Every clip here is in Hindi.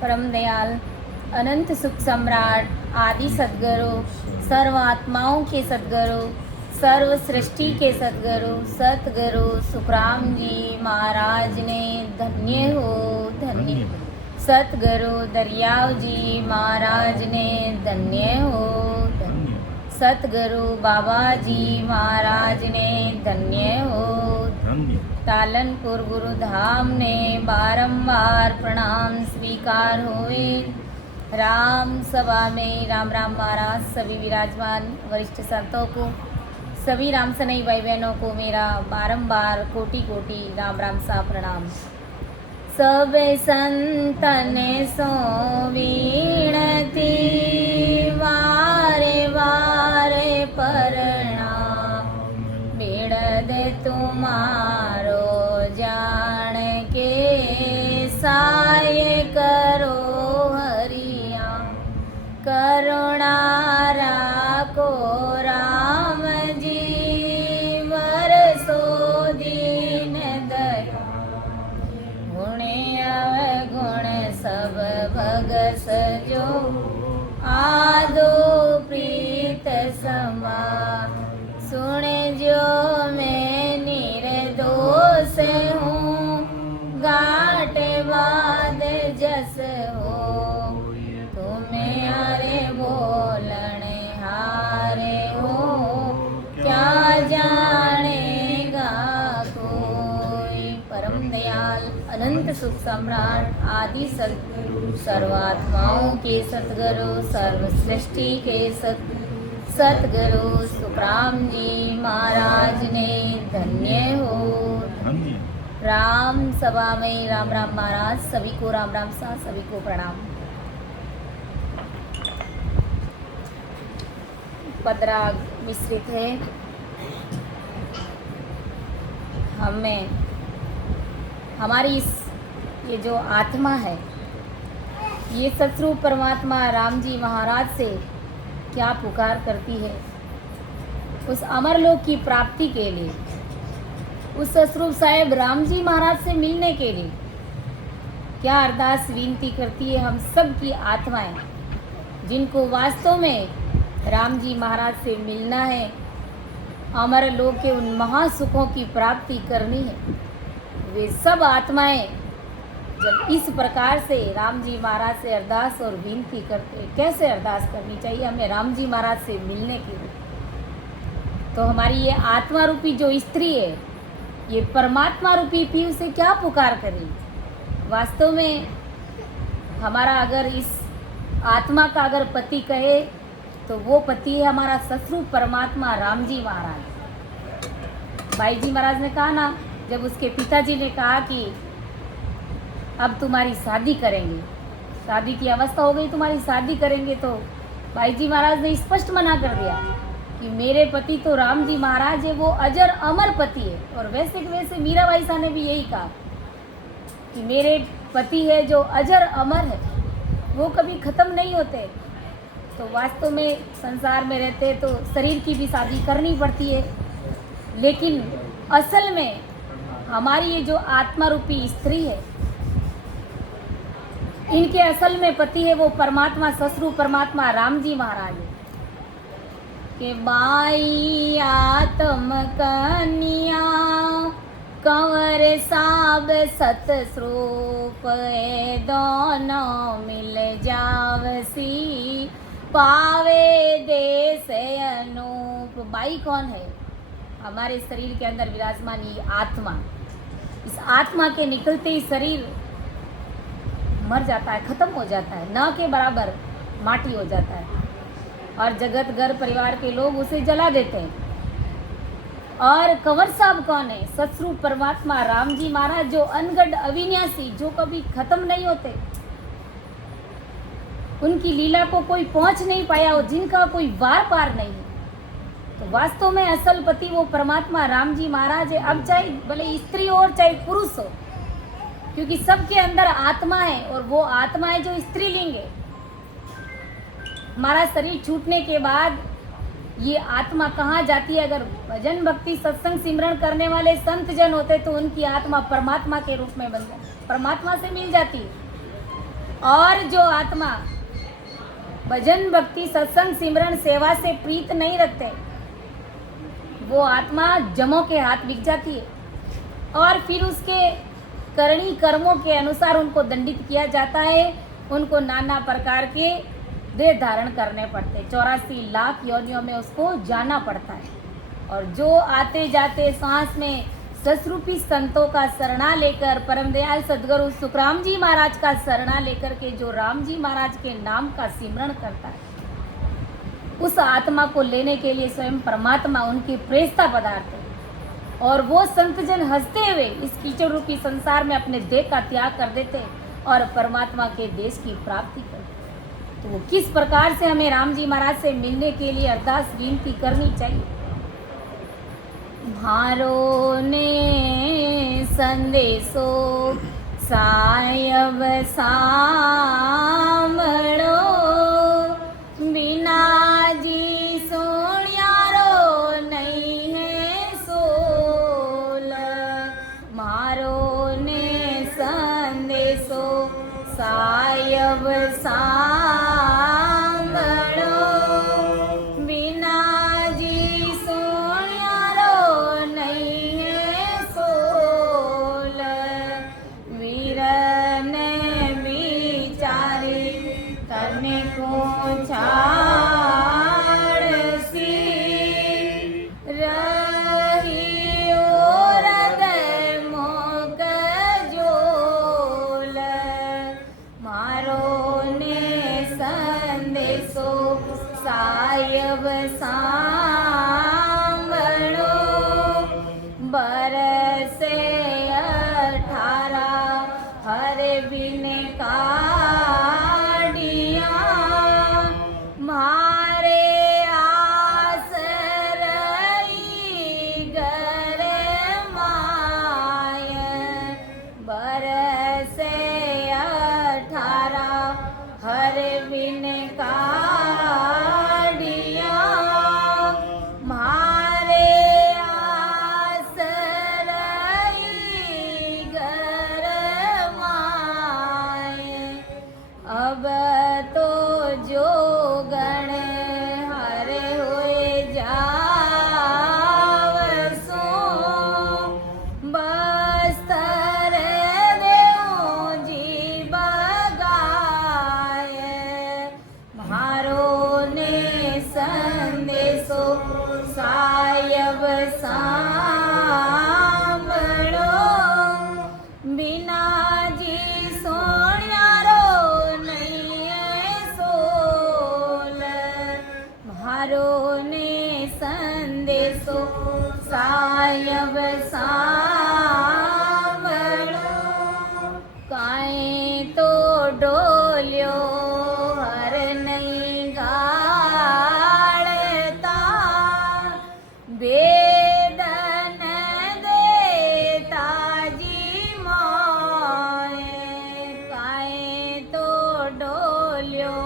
परम दयाल अनंत सुख सम्राट आदि सद्गुरु सर्व आत्माओं के सद्गुरु सर्व सृष्टि के सतगुरु सुखराम जी महाराज ने धन्य हो धन्य। सतगुरु दरियाव जी महाराज ने धन्य हो धन्य। सतगुरु बाबा जी महाराज ने धन्य हो धन्य। तालनपुर गुरुधाम ने बारंबार प्रणाम स्वीकार हुए। राम सभा में राम राम महाराज सभी विराजमान वरिष्ठ संतों को, सभी राम सनई भाई बहनों को मेरा बारंबार कोटि कोटि राम राम सा प्रणाम। सब संतन सो विनती वारे वारे प्रणाम। बिड़द तुम्हारो जान के साय करो हरिया। करुणा राखो राम जी वरसो दीन दया। गुण अवगुण सब भग सजो आदो प्रीत समा। सुन जो मैं निर्दोष हूँ गाट बाद जस हो। तुम्हारे बोलन हारे हो क्या जानेगा कोई। परम दयाल अनंत सुख सम्राट आदि सद्गुरु सर्वात्माओं के सतगुरु सर्व सृष्टि के सतगुरु सुखराम जी महाराज ने धन्य हो धन्य। राम सभा में राम राम महाराज सभी को राम राम सा सभी को प्रणाम। पदराग मिश्रित है। हमें हमारी ये जो आत्मा है ये सतरूप परमात्मा राम जी महाराज से क्या पुकार करती है। उस अमरलोक की प्राप्ति के लिए, उस सतरूप साहेब राम जी महाराज से मिलने के लिए क्या अरदास विनती करती है हम सब की आत्माएं, जिनको वास्तव में राम जी महाराज से मिलना है, अमरलोक के उन महासुखों की प्राप्ति करनी है। वे सब आत्माएं जब इस प्रकार से राम जी महाराज से अरदास और विनती करते, कैसे अरदास करनी चाहिए हमें राम जी महाराज से मिलने के लिए, तो हमारी ये आत्मा रूपी जो स्त्री है ये परमात्मा रूपी पीव से क्या पुकार करेगी। वास्तव में हमारा अगर इस आत्मा का अगर पति कहे तो वो पति है हमारा सतरूप परमात्मा राम जी महाराज। भाई जी महाराज ने कहा ना, जब उसके पिताजी ने कहा कि अब तुम्हारी शादी करेंगे, शादी की अवस्था हो गई, तुम्हारी शादी करेंगे, तो भाई जी महाराज ने स्पष्ट मना कर दिया कि मेरे पति तो राम जी महाराज है, वो अजर अमर पति है। और वैसे के वैसे मीराबाई साहब ने भी यही कहा कि मेरे पति है जो अजर अमर है, वो कभी ख़त्म नहीं होते। तो वास्तव में संसार में रहते तो शरीर की भी शादी करनी पड़ती है, लेकिन असल में हमारी ये जो आत्मा रूपी स्त्री है, इनके असल में पति है वो परमात्मा ससुर परमात्मा राम जी महाराज है। के बाई आत्म कन्या कंवर साब सत स्वरूप दोनों मिल जावसी पावे देश अनूप। बाई कौन है? हमारे शरीर के अंदर विराजमान ये आत्मा। इस आत्मा के निकलते ही शरीर मर जाता है, खत्म हो जाता है, न के बराबर माटी हो जाता है, और जगत घर परिवार के लोग उसे जला देते हैं। और कंवर साहब कौन है? सतरूप परमात्मा राम जी महाराज, जो अनगढ़ अविनाशी, जो कभी खत्म नहीं होते, उनकी लीला को कोई पहुंच नहीं पाया और जिनका कोई वार पार नहीं है। तो वास्तव में असल पति वो परमात्मा राम जी महाराज है। अब चाहे भले स्त्री हो और चाहे पुरुष हो, क्योंकि सबके अंदर आत्मा है, और वो आत्मा है जो स्त्रीलिंग है। हमारा शरीर छूटने के बाद ये आत्मा कहाँ जाती है? अगर भजन भक्ति सत्संग सिमरण करने वाले संत जन होते तो उनकी आत्मा परमात्मा के रूप में बन जाती, परमात्मा से मिल जाती। और जो आत्मा भजन भक्ति सत्संग सिमरन सेवा से प्रीत नहीं रखते, वो आत्मा जमों के हाथ बिक जाती है और फिर उसके करणी कर्मों के अनुसार उनको दंडित किया जाता है। उनको नाना प्रकार के देह धारण करने पड़ते, 84 लाख योनियों में उसको जाना पड़ता है। और जो आते जाते सांस में ससरूपी संतों का शरणा लेकर, परम दयाल सदगुरु सुखराम जी महाराज का शरणा लेकर के जो राम जी महाराज के नाम का सिमरण करता है, उस आत्मा को लेने के लिए स्वयं परमात्मा उनके प्रेषिता पदार्थ है। और वो संतजन हंसते हुए इस कीचड़ रूपी संसार में अपने देह का त्याग कर देते और परमात्मा के देश की प्राप्ति करते। तो वो किस प्रकार से हमें राम जी महाराज से मिलने के लिए अरदास विनती करनी चाहिए। मारो ने संदेशो सायब सांभळो, बिना जी सुण्यारो नहीं है सोल। मारो ने संदेशो सायब सांभळो, बिना जी सुण्यारो नहीं है सोल। वीर ने विचारी तने को छाड़सी, रही और हृदय मोक जोल। मारो ने संदेशो सायब सांभळो, बरसे 18 हरे बिन काढ़िया, मारे आस रही घर माय। बरसे 18 हरे बिन काढ़िया, मारे आस रही घर माय। अब तो जो गण हरे हुए जावसो, बस्तर देव जी बगाय। मारो ने संदेशो सायब सांभळो, बिना जी सोण्यारो नहीं है सोल। मारो ने संदेशो सायब सांभळो, काई तो डोल्यो हर नहीं गाड़ता, वेदन देता जी मोय। काई तो डोल्यो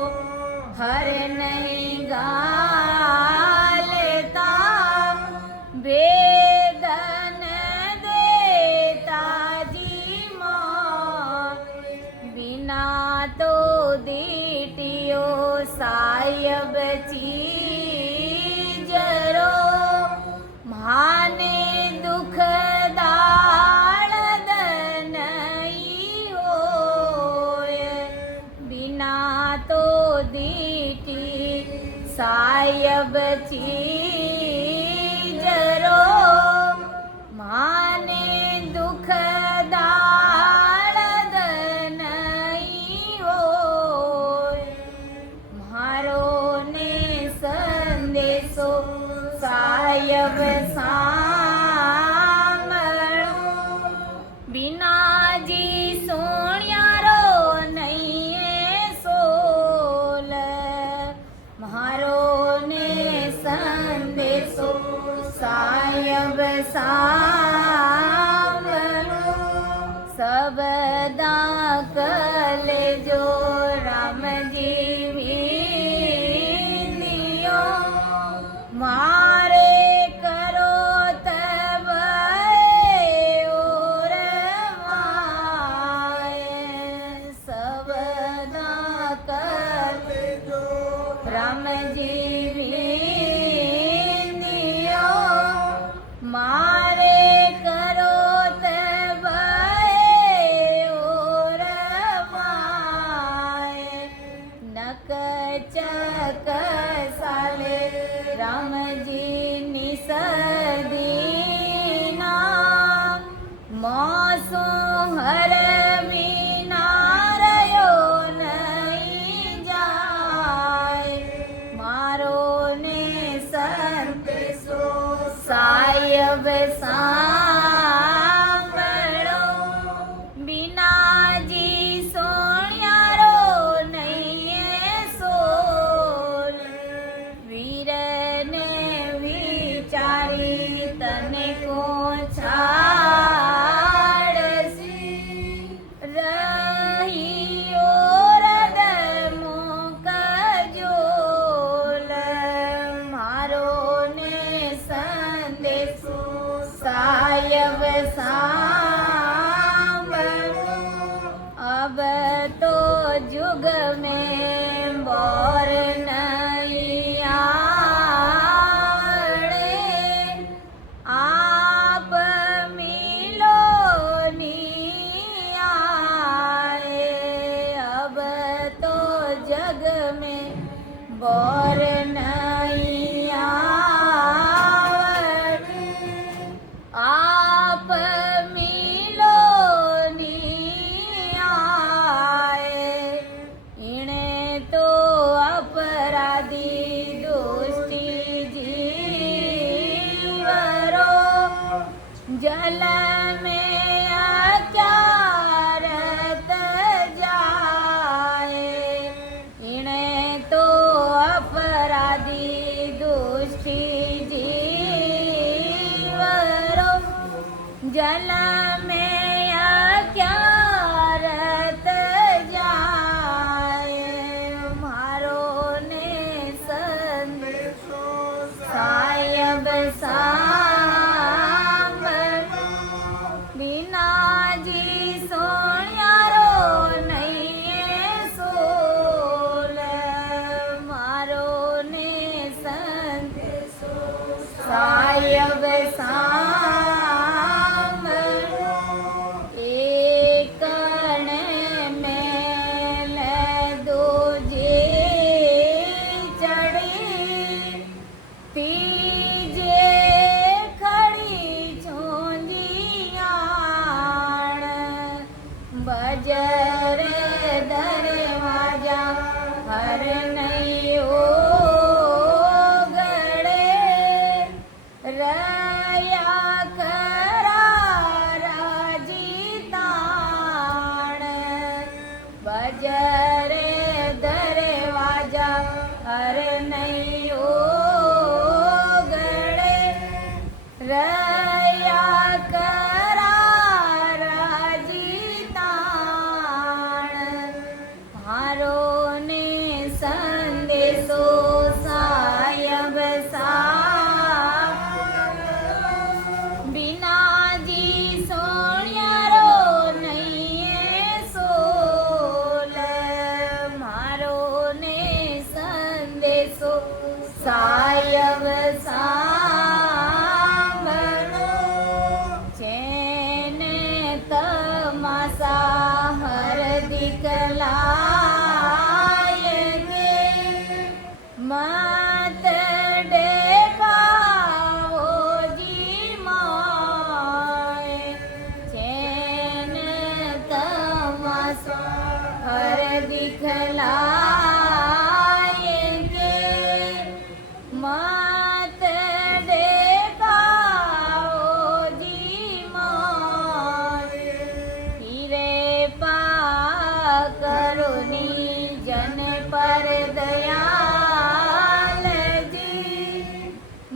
हर नहीं गालता, वेदन देता जी मोय। बिना तो दीटियो सायब चीजरो, माने दुख दाड़ नहीं होय। बिना तो दीटी सायब चीजरो, माने दुख दाड़ नहीं होय। मारो ने संदेशो सायब सांभळो, बिना जी सोण्यारो नहीं है सोल। मारो ने संदेशो सायब सांभळो, सबदा कलेजो राम जी विनतियो, मारे करो तब और माय। सबदा રામજીની સદીના મોસો હર વિના રહ્યો નહીં જાય મારો ને સંદેશો સાયબ સાંભળો બીનાજી સોણિયારો નહીં સોલ વીરને વિચારી તને કોણ છાડસી રહીયો હૃદયમો કજોલ મારો ને સંદેશો સાયબ સાંભળો अब तो जुग में बोर नहीं आड़े आप मिलो नहीं आए अब तो जग में बोर नहीं आड़े आप मिलो नहीं आए इणे तो अपराधी दुष्टि जीवरो जल में अक्यारत जाए इणे तो अपराधी दुष्टि जीवरो जल में अक्यारत जाए मारो ने संदेशो सायब सांभळो बीनाजी सोणियारो नहीं सोल मारो ने संदेशो सायब सांभळो एकण मेल दूजे चढ़ी तीजे खड़ी छोंजियाण बजर दरवाजा हर नहीं ओगड़े रया कराराजी ताण बजरे दरवाजा हर नहीं ओगड़े रया कराराजी ताण मारो ने संदेशो सायब बीनाजी सोणियारो नहीं सोल मारो ने संदेशो सायब सांभळो छेने तमाशा हर दिखलाय गे मत देखाओ जी माय छेन तमाशा हर दिखलाय गे मत देखाओ जी माय हीरे पा करुणी जन पर दयाल जी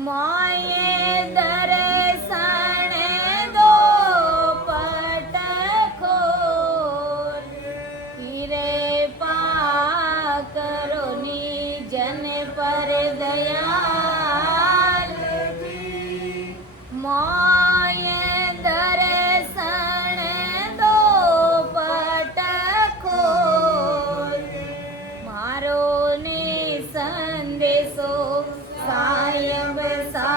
माये दर्शन दो पट खोल हीरे पा करुणी जन पर दयाल जी माये दर्शन दो पट खोल मारो ने संदेशो सायब सा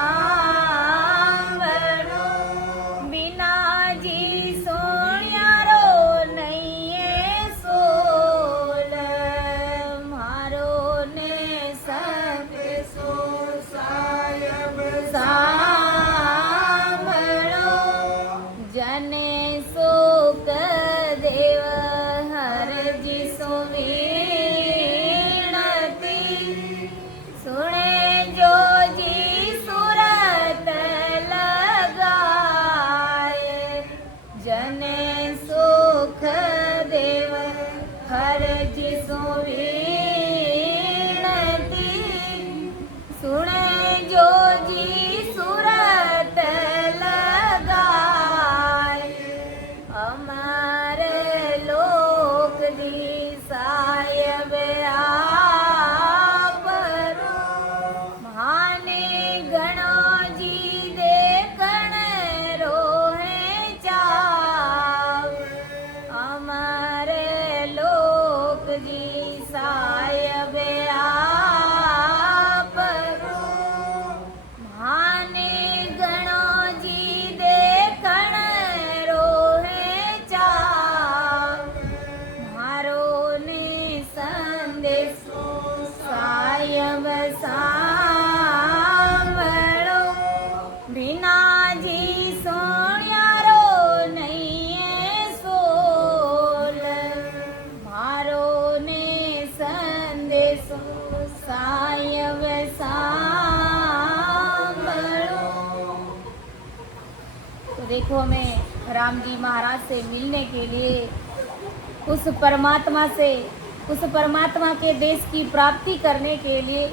जो जी सूरत लगाए अमर लोक दी सायब आप माने गणो जी देखण रोहे चाव अमर लोक जी सायब आप माने गणो जी देखण रोहे चाव मारो ने संदेशो सायब सांभळो बिना जी सोण्यारो नहीं सोल मारो ने संदेशो सायब सांभळो। तो देखो हमें राम जी महाराज से मिलने के लिए उस परमात्मा के देश की प्राप्ति करने के लिए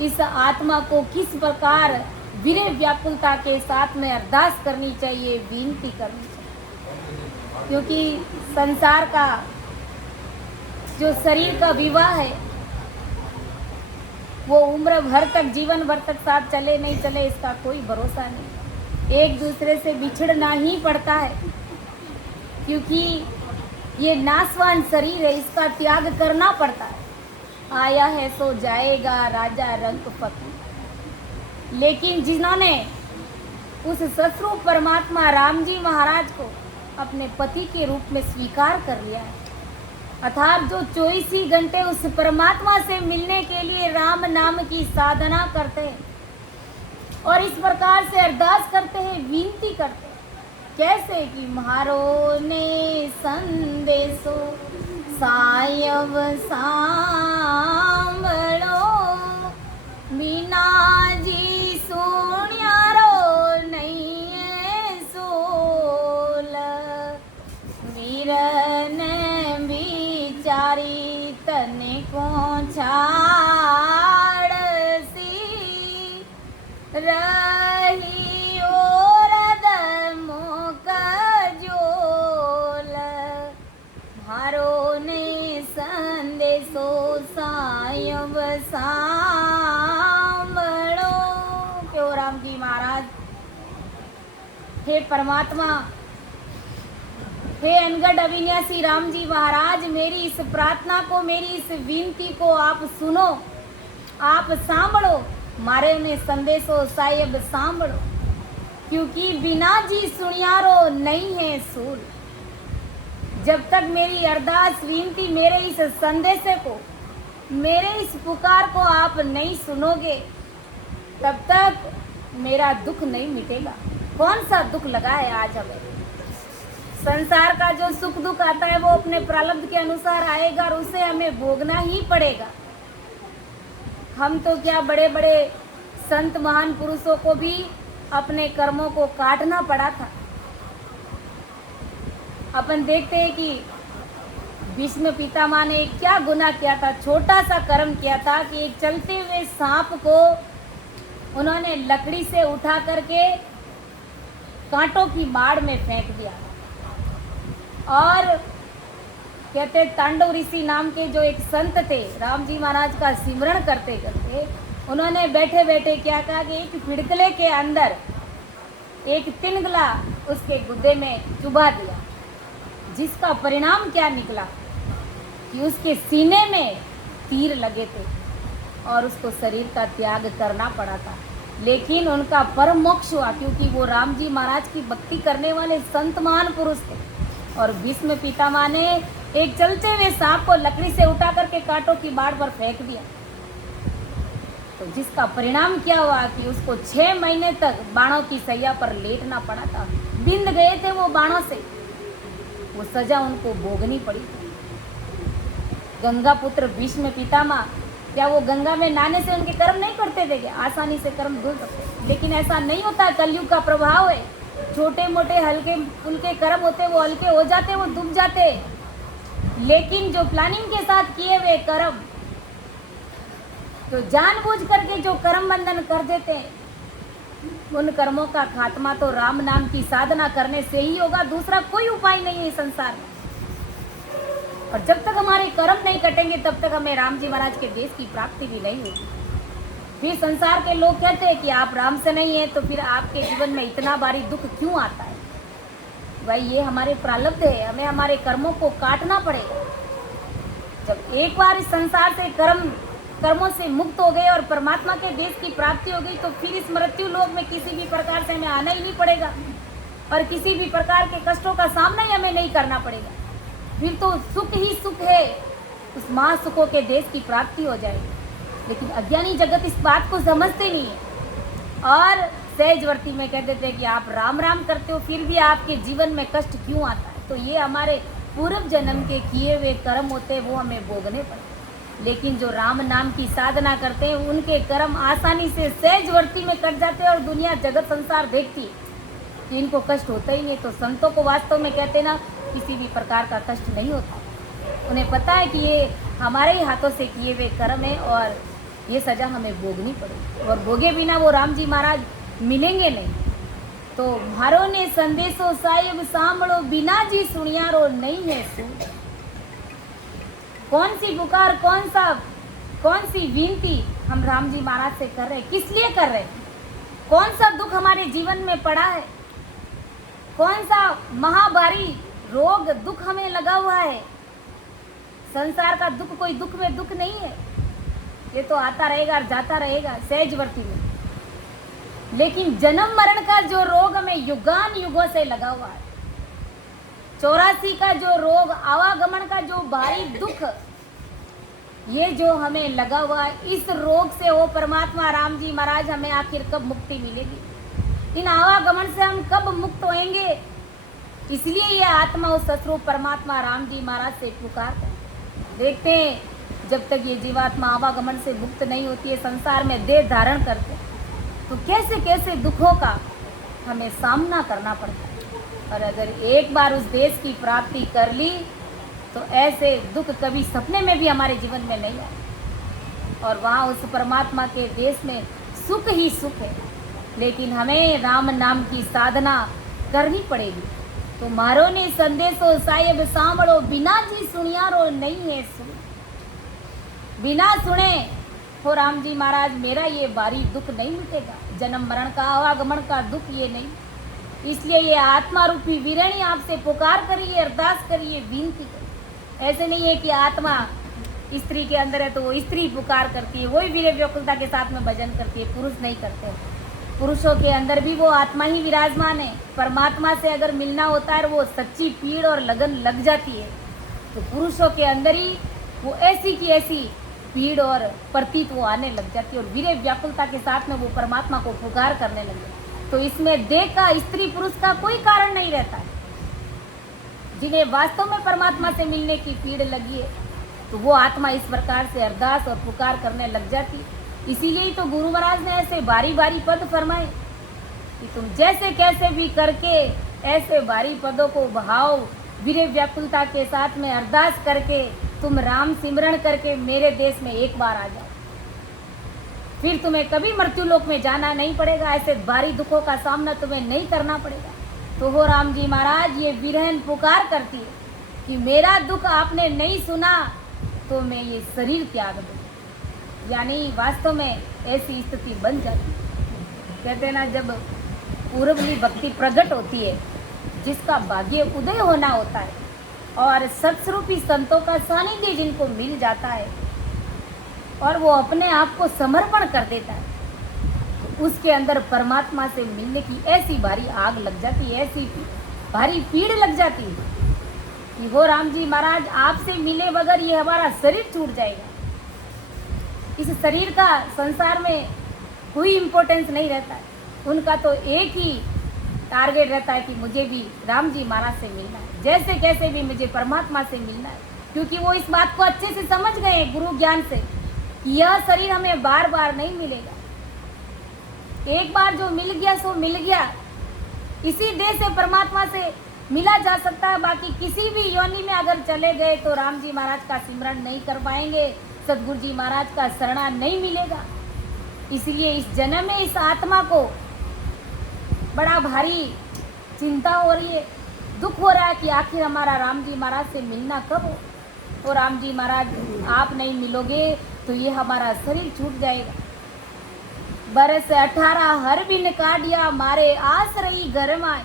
इस आत्मा को किस प्रकार विनय व्याकुलता के साथ में अरदास करनी चाहिए, विनती करनी चाहिए। क्योंकि संसार का जो शरीर का विवाह है वो उम्र भर तक, जीवन भर तक साथ चले नहीं चले इसका कोई भरोसा नहीं। एक दूसरे से बिछड़ना ही पड़ता है, क्योंकि ये नासवान शरीर है, इसका त्याग करना पड़ता है। आया है सो जाएगा राजा रंग फकीर। लेकिन जिन्होंने उस ससुर परमात्मा राम जी महाराज को अपने पति के रूप में स्वीकार कर लिया है, अर्थात जो 24 ही घंटे उस परमात्मा से मिलने के लिए राम नाम की साधना करते हैं और इस प्रकार से अरदास करते हैं, विनती करते हैं। कैसे कि मारो ने संदेशो सायब सांभळो बिना जी सोण्यारो नहीं सोल वीरन बिचारी तने को छाड़सी रही ओरद मोक जोल मारो ने संदेशो सायब सांभळो। क्यों राम जी महाराज, हे परमात्मा, हे अनगढ़ अविनाशी राम जी महाराज, मेरी इस प्रार्थना को, मेरी इस विनती को आप सुनो, आप सांभळो, मारे ने संदेशो सायब सांभळो। क्योंकि बिना जी सुनियारो नहीं है सूल। जब तक मेरी अरदास विनती, मेरे इस संदेश को, मेरे इस पुकार को आप नहीं सुनोगे, तब तक मेरा दुख नहीं मिटेगा। कौन सा दुख लगा है आज हमें? संसार का जो सुख दुख आता है वो अपने प्रारब्ध के अनुसार आएगा और उसे हमें भोगना ही पड़ेगा। हम तो क्या, बड़े बड़े संत महान पुरुषों को भी अपने कर्मों को काटना पड़ा था। अपन देखते हैं कि भीष्म पितामह ने क्या गुनाह किया था, छोटा सा कर्म किया था कि एक चलते हुए सांप को उन्होंने लकड़ी से उठा करके कांटों की बाढ़ में फेंक दिया। और कहते तांडव ऋषि नाम के जो एक संत थे, राम जी महाराज का सिमरण करते करते उन्होंने बैठे बैठे क्या कहा कि एक पिड़कले के अंदर एक तिनगला उसके गुद्दे में चुभा दिया, जिसका परिणाम क्या निकला कि उसके सीने में तीर लगे थे और उसको शरीर का त्याग करना पड़ा था। लेकिन उनका परम मोक्ष हुआ, क्योंकि वो राम जी महाराज की भक्ति करने वाले संत महान पुरुष थे। और भीष्म पितामह ने एक चलते हुए सांप को लकड़ी से उठा करके कांटों की बाढ़ पर फेंक दिया, तो जिसका परिणाम क्या हुआ कि उसको 6 महीने तक बाणों की सैया पर लेटना पड़ा था। बिंद गए थे वो बाणों से, वो सजा उनको भोगनी पड़ी थी। गंगा पुत्र भीष्म पितामह, क्या वो गंगा में नहाने से उनके कर्म नहीं करते थे? क्या आसानी से कर्म धुल सकते? लेकिन ऐसा नहीं होता, कलयुग का प्रभाव है। छोटे मोटे हल्के फुल्के कर्म होते, वो हल्के हो जाते, वो डूब जाते। लेकिन जो प्लानिंग के साथ किए हुए कर्म, तो जानबूझ करके जो कर्म बंधन कर देते हैं, उन कर्मों का खात्मा तो राम नाम की साधना करने से ही होगा। दूसरा कोई उपाय नहीं है इस संसार में। और जब तक हमारे कर्म नहीं कटेंगे तब तक हमें राम जी महाराज के देश की प्राप्ति भी नहीं होगी। फिर संसार के लोग कहते हैं कि आप राम से नहीं है, तो फिर आपके जीवन में इतना भारी दुख क्यों आता है? भाई ये हमारे प्रारब्ध है, हमें हमारे कर्मों को काटना पड़ेगा। जब एक बार इस संसार से कर्मों से मुक्त हो गए और परमात्मा के देश की प्राप्ति हो गई, तो फिर इस मृत्यु लोक में किसी भी प्रकार से हमें आना ही नहीं पड़ेगा और किसी भी प्रकार के कष्टों का सामना ही हमें नहीं करना पड़ेगा। फिर तो सुख ही सुख है, उस महासुखों के देश की प्राप्ति हो जाएगी। लेकिन अज्ञानी जगत इस बात को समझते नहीं है और सहजवर्ती में कह देते हैं कि आप राम राम करते हो, फिर भी आपके जीवन में कष्ट क्यों आता है? तो ये हमारे पूर्व जन्म के किए हुए कर्म होते हैं, वो हमें भोगने पड़ते। लेकिन जो राम नाम की साधना करते हैं, उनके कर्म आसानी से सहजवर्ती में कट जाते हैं और दुनिया जगत संसार देखती है कि इनको कष्ट होता ही नहीं। तो संतों को वास्तव में कहते हैं ना, किसी भी प्रकार का कष्ट नहीं होता। उन्हें पता है कि ये हमारे ही हाथों से किए हुए कर्म है और ये सजा हमें भोगनी पड़ेगी, और भोगे बिना वो राम जी महाराज मिलेंगे नहीं। तो मारो ने संदेशो साहिब सांभळो, बिना जी सुनियारो नहीं है सुन। कौन सी पुकार, कौन सी विनती हम राम जी महाराज से कर रहे हैं? किस लिए कर रहे हैं? कौन सा दुख हमारे जीवन में पड़ा है? कौन सा महाभारी रोग दुख हमें लगा हुआ है? संसार का दुख कोई दुख में दुख नहीं है, ये तो आता रहेगा और जाता रहेगा सहजवर्ती में। लेकिन जन्म मरण का जो रोग हमें युगान युगों से लगा हुआ है, 84 का जो रोग, आवागमन का जो भारी दुख, ये जो हमें लगा हुआ है, इस रोग से वो परमात्मा राम जी महाराज हमें आखिर कब मुक्ति मिलेगी? इन आवागमन से हम कब मुक्त होएंगे? इसलिए ये आत्मा उस सतरूप परमात्मा राम जी महाराज से पुकारते हैं। देखते हैं जब तक ये जीवात्मा आवागमन से मुक्त नहीं होती है, संसार में देह धारण करते हैं, तो कैसे कैसे दुखों का हमें सामना करना पड़ता है। और अगर एक बार उस देश की प्राप्ति कर ली तो ऐसे दुख कभी सपने में भी हमारे जीवन में नहीं आए, और वहाँ उस परमात्मा के देश में सुख ही सुख है। लेकिन हमें राम नाम की साधना करनी पड़ेगी। तो मारो ने संदेशो साहिब सांभळो, बिना जी सुनियारो नहीं है सुन। बिना सुने हो राम जी महाराज, मेरा ये भारी दुख नहीं मिटेगा, जन्म मरण का आवागमन का दुख ये नहीं। इसलिए ये आत्मा रूपी वीरणी आपसे पुकार करिए, अरदास करिए, विनती करिए। ऐसे नहीं है कि आत्मा स्त्री के अंदर है तो वो स्त्री पुकार करती है, वही वीर व्याकुलता के साथ में भजन करती है, पुरुष नहीं करते। पुरुषों के अंदर भी वो आत्मा ही विराजमान है। परमात्मा से अगर मिलना होता है, वो सच्ची पीड़ और लगन लग जाती है, तो पुरुषों के अंदर ही वो ऐसी की ऐसी पीड़ और प्रतीत वो आने लग जाती है, और वीर व्याकुलता के साथ में वो परमात्मा को पुकार करने लगे। तो इसमें देह का, स्त्री पुरुष का कोई कारण नहीं रहता है। जिन्हें वास्तव में परमात्मा से मिलने की पीड़ लगी है, तो वो आत्मा इस प्रकार से अरदास और पुकार करने लग जाती है। इसीलिए ही तो गुरु महाराज ने ऐसे बारी बारी पद फरमाए कि तुम जैसे कैसे भी करके ऐसे बारी पदों को बहाओ, वीर व्याकुलता के साथ में अरदास करके तुम राम सिमरण करके मेरे देश में एक बार आ जाओ, फिर तुम्हें कभी मृत्यु लोक में जाना नहीं पड़ेगा, ऐसे भारी दुखों का सामना तुम्हें नहीं करना पड़ेगा। तो हो राम जी महाराज ये विरहन पुकार करती है कि मेरा दुख आपने नहीं सुना तो मैं ये शरीर त्याग दूँ। यानी वास्तव में ऐसी स्थिति बन जाती है। कहते हैं ना, जब पूर्वली भक्ति प्रकट होती है, जिसका भाग्य उदय होना होता है और सत्स्वरूपी संतों का सानिध्य जिनको मिल जाता है और वो अपने आप को समर्पण कर देता है, तो उसके अंदर परमात्मा से मिलने की ऐसी भारी आग लग जाती है, ऐसी भारी पीड़ लग जाती है कि वो राम जी महाराज आपसे मिले बगैर ये हमारा शरीर छूट जाएगा। इस शरीर का संसार में कोई इम्पोर्टेंस नहीं रहता है। उनका तो एक ही टारगेट रहता है कि मुझे भी राम जी महाराज से मिलना है, जैसे कैसे भी मुझे परमात्मा से मिलना है। क्योंकि वो इस बात को अच्छे से समझ गए गुरु ज्ञान से कि यह शरीर हमें बार बार नहीं मिलेगा। एक बार जो मिल गया सो मिल गया। इसी देह से परमात्मा से मिला जा सकता है, बाकी किसी भी योनि में अगर चले गए तो राम जी महाराज का सिमरन नहीं कर पाएंगे, सतगुरु जी महाराज का शरणा नहीं मिलेगा। इसलिए इस जन्म में इस आत्मा को बड़ा भारी चिंता हो रही है, दुख हो रहा है कि आखिर हमारा राम जी महाराज से मिलना कब हो। तो राम जी महाराज आप नहीं मिलोगे तो ये हमारा शरीर छूट जाएगा। बरस 18 हर बिन काटिया मारे आस रही घर माए,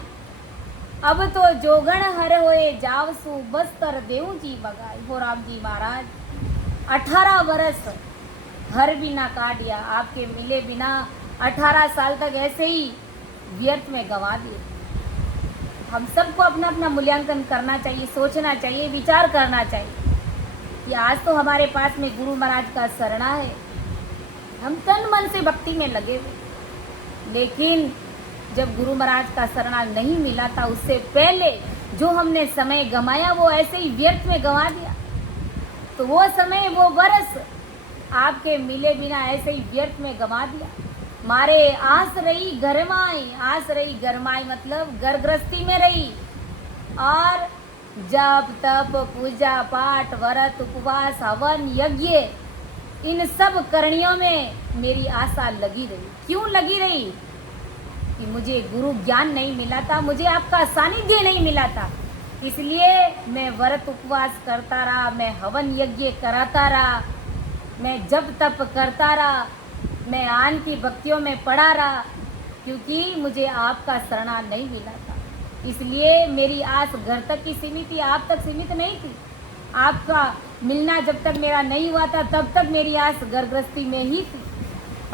अब तो जोगण हर होए जावसु बस्तर देव जी बगाए। हो राम जी महाराज 18 वर्ष हर बिना काटिया, आपके मिले बिना 18 साल तक ऐसे ही व्यर्थ में गंवा दिए। हम सबको अपना अपना मूल्यांकन करना चाहिए, सोचना चाहिए, विचार करना चाहिए कि आज तो हमारे पास में गुरु महाराज का शरणा है, हम तन मन से भक्ति में लगे हुए, लेकिन जब गुरु महाराज का शरणा नहीं मिला था उससे पहले जो हमने समय गंवाया वो ऐसे ही व्यर्थ में गंवा दिया। तो वो समय वो वर्ष आपके मिले बिना ऐसे ही व्यर्थ में गंवा दिया। मारे आस रही गरमाई, आस रही गरमाई मतलब घर गृहस्थी में रही और जप तप पूजा पाठ व्रत उपवास हवन यज्ञ इन सब करणियों में मेरी आशा लगी रही। क्यों लगी रही? कि मुझे गुरु ज्ञान नहीं मिला था, मुझे आपका सानिध्य नहीं मिला था, इसलिए मैं व्रत उपवास करता रहा, मैं हवन यज्ञ कराता रहा, मैं जप तप करता रहा, मैं आन की भक्तियों में पड़ा रहा, क्योंकि मुझे आपका शरणा नहीं मिला था। इसलिए मेरी आस घर तक ही सीमित थी, आप तक सीमित नहीं थी। आपका मिलना जब तक मेरा नहीं हुआ था तब तक मेरी आस घर गृहस्थी में ही थी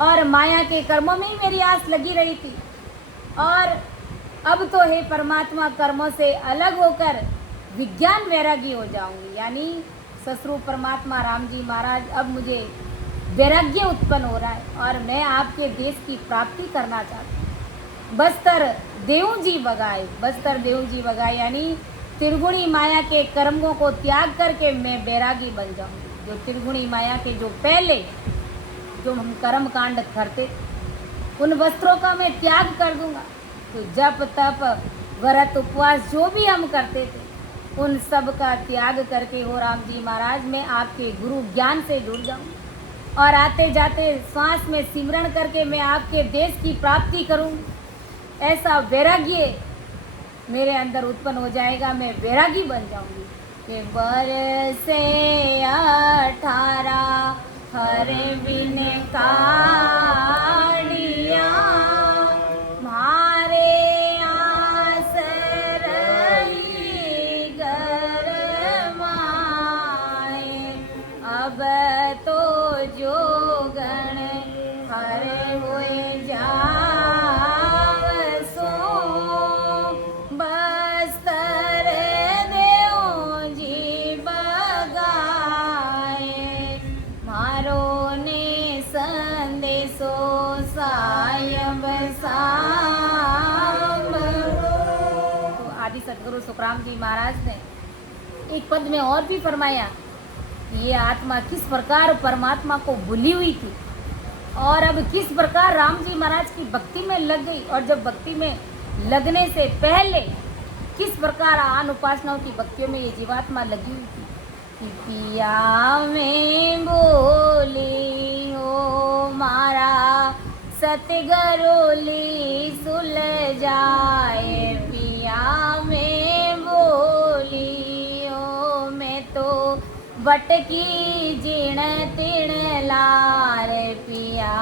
और माया के कर्मों में ही मेरी आस लगी रही थी। और अब तो हे परमात्मा कर्मों से अलग होकर विज्ञान वैरागी हो जाऊंगी, यानी ससुर परमात्मा राम जी महाराज अब मुझे वैराग्य उत्पन्न हो रहा है और मैं आपके देश की प्राप्ति करना चाहती हूँ। बस्तर देव जी बगाए, बस्तर देव जी बगाए यानी त्रिगुणी माया के कर्मों को त्याग करके मैं वैरागी बन जाऊंगी। जो त्रिगुणी माया के जो पहले जो हम कर्म कांड करते उन वस्त्रों का मैं त्याग कर दूंगा। तो जप तप व्रत उपवास जो भी हम करते थे उन सब का त्याग करके हो राम जी महाराज मैं आपके गुरु ज्ञान से जुड़ जाऊंगी और आते जाते श्वास में सिमरण करके मैं आपके देश की प्राप्ति करूंगी। ऐसा वैराग्य मेरे अंदर उत्पन्न हो जाएगा, मैं वैरागी बन जाऊंगी। कि बरसे 18 हर बिन काटिया मारे आस रही घर माए, अब तो जोगण हर होए जावसो बस्तर देव जी बगाए, मारो ने संदेशो सायब सांभ। तो आदि सदगुरु सुखराम जी महाराज ने एक पद में और भी फरमाया, ये आत्मा किस प्रकार परमात्मा को भूली हुई थी और अब किस प्रकार राम जी महाराज की भक्ति में लग गई, और जब भक्ति में लगने से पहले किस प्रकार आन उपासनाओं की भक्तियों में ये जीवात्मा लगी हुई थी। कि पिया में बोली हो मारा सतगरोली सुलझाए, पिया में बोली हो मैं तो भटकी जिण तिण लार, पिया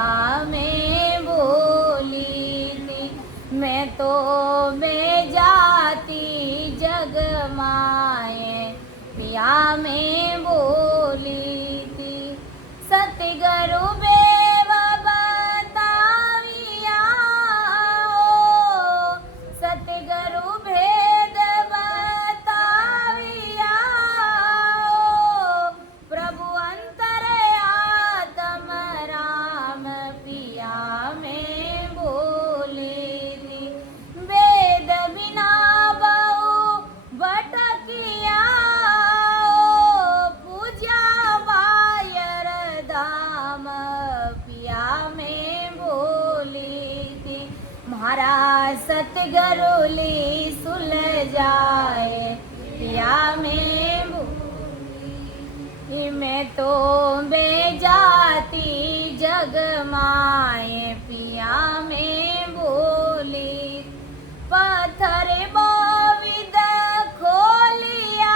में बोली थी मैं तो मैं जाती जग माए, पिया में बोली थी सतगुरु बेव बताविया, सतगुरु भेद बताविया, प्रभु अंतर आत्म राम पिया में बोली थी, वेद बिना बहु भटकिया, पूजा बायर धाम पिया में बोली थी, महाराज सतगुरुली सुलझाए, पिया में मैं तो बेजाती जग माए पिया में बोली पत्थर बोविद खोलिया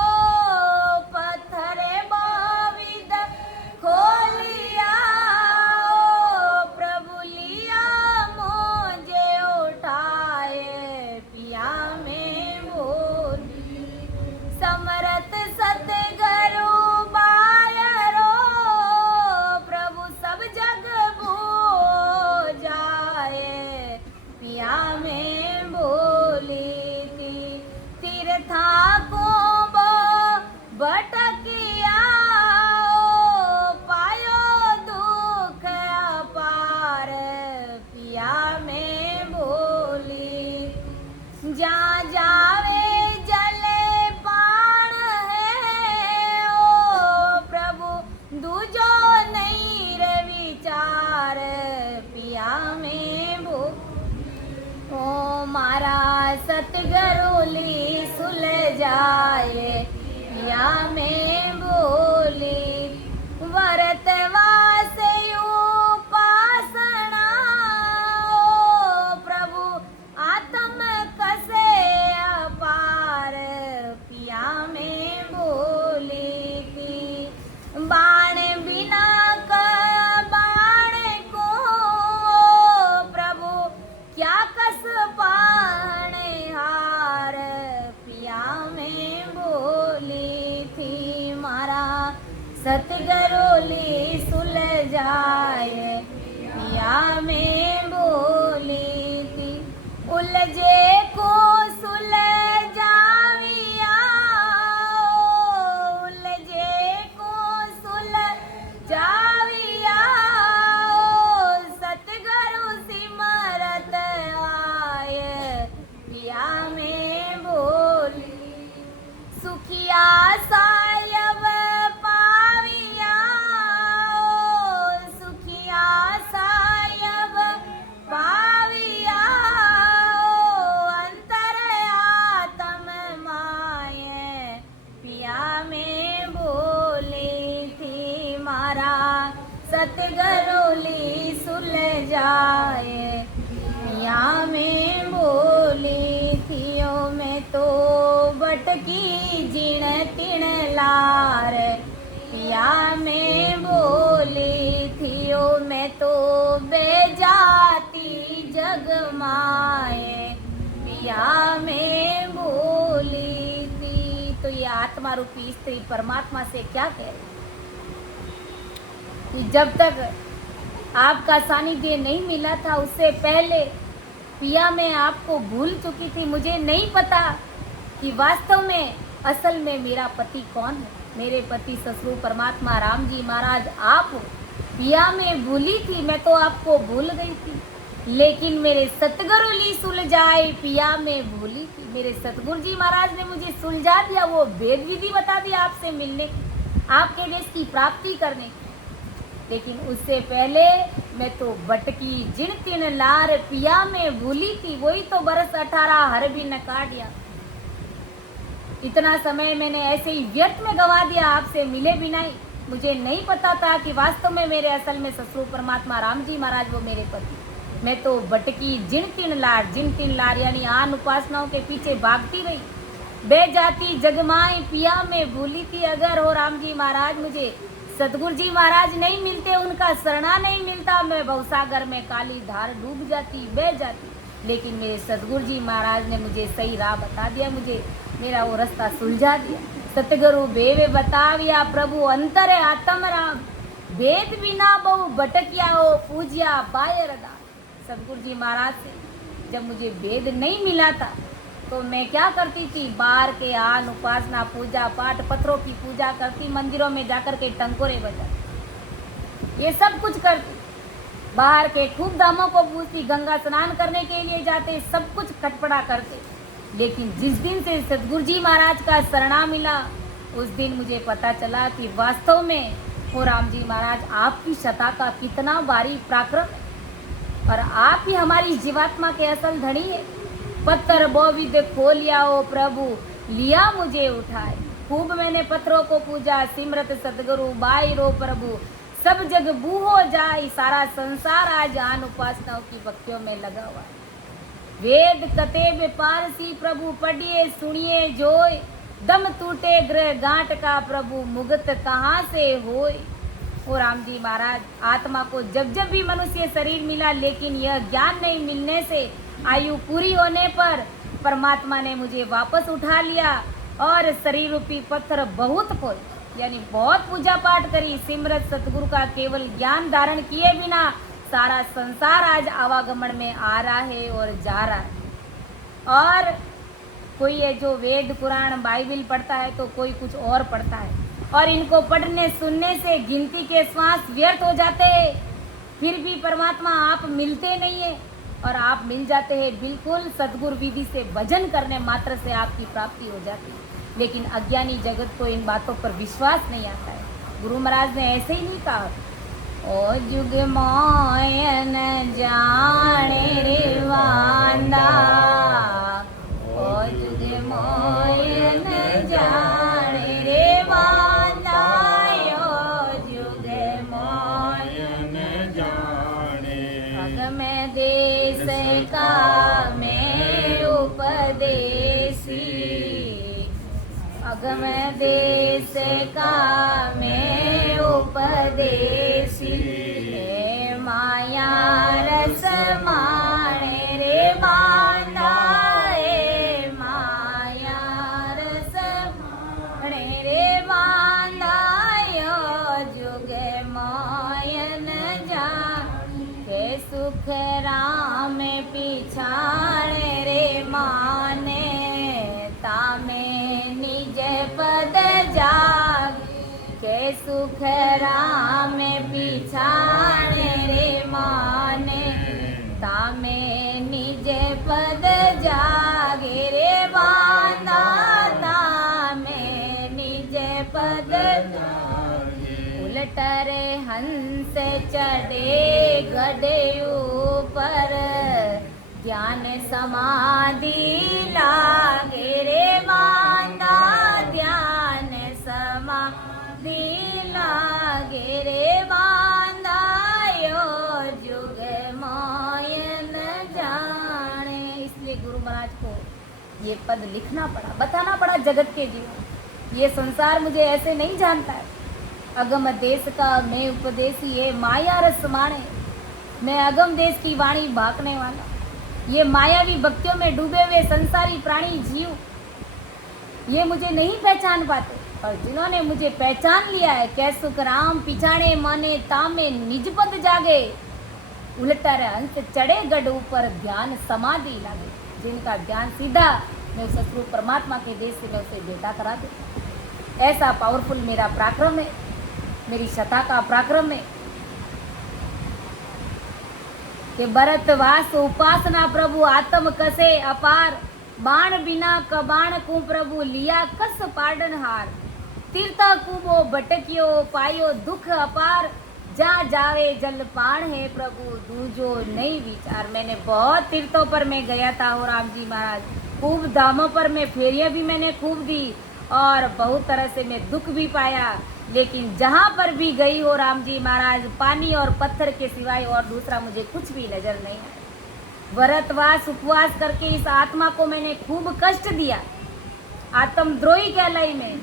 ओ पत्थर बोविद खोलिया ओ प्रभु लिया मुझे उठाए पिया में बोली समरथ सतगुरु बायरो प्रभु सब जग भू जाए पिया में बोली थी तीर्था को भटकिया ओ पायो दुख अपार पिया में बोली जा जावे जले पाण है ओ प्रभु दूजो नहीं रे विचार पिया में बो ओ मारा सतगुरुली सुलझाए पिया में बोली वरत वासे उपासना ओ प्रभु आत्म कसे अपार पिया में बोली थी बाण बिना का बाण को प्रभु क्या कस पाने हार पिया में बोली थी मारा सतगुरुली सुलझाए पिया में बोली थी उलझे को सुलझाविया ओ उलझे को सुलझाविया ओ सतगुरु सिमरत आए पिया में बोली सुखिया सायब पाविया ओ सुखिया सायब पाविया ओ अंतर आत्म माये पिया में बोली थी मारा सतगुरुली सुलझाए पिया में बोली थी ओ मैं तो भटकी जिण तिण लार पिया में बोली थी ओ मैं तो बेजाती जग माए पिया में बोली थी तो ये आत्मा रूपी स्त्री परमात्मा से क्या कह रही कि जब तक आपका सानिध्य नहीं मिला था उससे पहले पिया मैं आपको भूल चुकी थी मुझे नहीं पता कि वास्तव में असल में मेरा पति कौन है मेरे पति ससुर परमात्मा राम जी महाराज आप हो पिया मैं भूली थी मैं तो आपको भूल गई थी लेकिन मेरे सतगुरु ली सुलझाए पिया मैं भूली थी मेरे सतगुरु जी महाराज ने मुझे सुलझा दिया वो वेद विधि बता दी आपसे मिलने की आपके देश की प्राप्ति करने की लेकिन उससे पहले मैं तो भटकी जिन तिन लार पिया में भूली थी वही तो बरस 18 हर भी न काटिया इतना समय मैंने ऐसे ही व्यर्थ में गवा दिया आपसे मिले बिना ही मुझे नहीं पता था कि वास्तव में मेरे असल में ससुर परमात्मा राम जी महाराज वो मेरे पति मैं तो भटकी जिन तीन लार यानी आन उपासनाओं के पीछे भागती रही बेजाती जगमाई पिया में भूली थी अगर हो राम जी महाराज मुझे सतगुरु जी महाराज नहीं मिलते उनका शरणा नहीं मिलता मैं भवसागर में काली धार डूब जाती बह जाती लेकिन मेरे सतगुरु जी महाराज ने मुझे सही राह बता दिया मुझे मेरा वो रास्ता सुलझा दिया सतगुरु बेवे बताविया प्रभु अंतर आत्म राम वेद बिना बहु भटकिया हो पूजिया बायरदा सतगुरु जी महाराज से जब मुझे वेद नहीं मिला था तो मैं क्या करती थी बाहर के आन उपासना पूजा पाठ पत्थरों की पूजा करती मंदिरों में जाकर के टंकोरे बजाती ये सब कुछ करती बाहर के खूब धामों को पूछती गंगा स्नान करने के लिए जाते सब कुछ खटपटा करते लेकिन जिस दिन से सतगुरु जी महाराज का शरणा मिला उस दिन मुझे पता चला कि वास्तव में हो राम जी महाराज आपकी सत्ता का कितना भारी पराक्रम है और आप ही हमारी जीवात्मा के असल धनी है पत्थर बोविद खोलिया ओ प्रभु लिया मुझे उठाए खूब मैंने पत्थरों को पूजा, सिमरत सतगुरु बाई रो प्रभु, सब जग बूहो जाए, सारा संसार आज आन उपासनाओं की भक्तियों में लगा हुआ है। वेद कतेब पारसी प्रभु पढ़िए सुनिए जोय, दम टूटे ग्रह गांठ का प्रभु मुगत कहाँ से होय। ओ राम जी महाराज, आत्मा को जब जब भी मनुष्य शरीर मिला, लेकिन यह ज्ञान नहीं मिलने से आयु पूरी होने पर परमात्मा ने मुझे वापस उठा लिया और शरीर रूपी पत्थर बहुत खोए, यानी बहुत पूजा पाठ करी, सिमरत सतगुरु का केवल ज्ञान धारण किए बिना सारा संसार आज आवागमन में आ रहा है और जा रहा है। और कोई है जो वेद पुराण बाइबल पढ़ता है तो कोई कुछ और पढ़ता है, और इनको पढ़ने सुनने से गिनती के श्वास व्यर्थ हो जाते हैं, फिर भी परमात्मा आप मिलते नहीं है। और आप मिल जाते हैं बिल्कुल सद्गुरु विधि से भजन करने मात्र से आपकी प्राप्ति हो जाती है। लेकिन अज्ञानी जगत को इन बातों पर विश्वास नहीं आता है। गुरु महाराज ने ऐसे ही नहीं कहा, ओ जुग मोयन जाने रे वांदा, ओ जुग मोयन जाने रे वांदा, ओ जुग मोयन जाने, अग में देश का मैं उपदेशी, अग में देश का मैं उपदेशी, माया रस माणे रे बांधा, माया रस माणे रे बांधा, यो जुग मोयन जा के सुख राम पिछाड़े रे माने, तामे निज पद जाग के सुख राम पिछाड़े रे माने, तामे निज पद जागे रे बांधा, तामे निज पद जागे। उलटर हंस चढ़े गधे ऊपर, ध्यान समाधि लागे रे बांधा, ध्यान समाधि लागे रे बांधा, यो जुग मोयन जाने। इसलिए गुरु महाराज को ये पद लिखना पड़ा, बताना पड़ा जगत के जीवन। ये संसार मुझे ऐसे नहीं जानता है। अगम देश का मैं उपदेशी, ये माया रस माणे, मैं अगम देश की वाणी भागने वाला, ये मायावी भक्तियों में डूबे हुए संसारी प्राणी जीव, ये मुझे नहीं पहचान पाते। और जिन्होंने मुझे पहचान लिया है, कै सुख राम पिछाड़े माने, तामे निज पद जागे, उलटर अंत चढ़े गढ़ ऊपर, ध्यान समाधि लागे। जिनका ध्यान सीधा मैं उस सतगुरु परमात्मा के देश से मैं उसे बेटा करा दूँ। ऐसा पावरफुल मेरा पराक्रम है, मेरी शता का पराक्रम है कि भरतवास उपासना प्रभु आत्म कसे अपार, बाण बिना कबाण को प्रभु लिया कस पाडन हार, तीर्था कुबो भटकियो पायो दुख अपार, जा जावे जल पाण है प्रभु दूजो नहीं विचार। मैंने बहुत तीर्थों पर मैं गया था हो राम जी महाराज, खूब धामों पर मैं फेरियां भी मैंने खूब दी और बहुत तरह से मैं दुख भी पाया, लेकिन जहाँ पर भी गई हो राम जी महाराज, पानी और पत्थर के सिवाय और दूसरा मुझे कुछ भी नजर नहीं आया। व्रतवास उपवास करके इस आत्मा को मैंने खूब कष्ट दिया, आत्मद्रोही कहलाई मैं,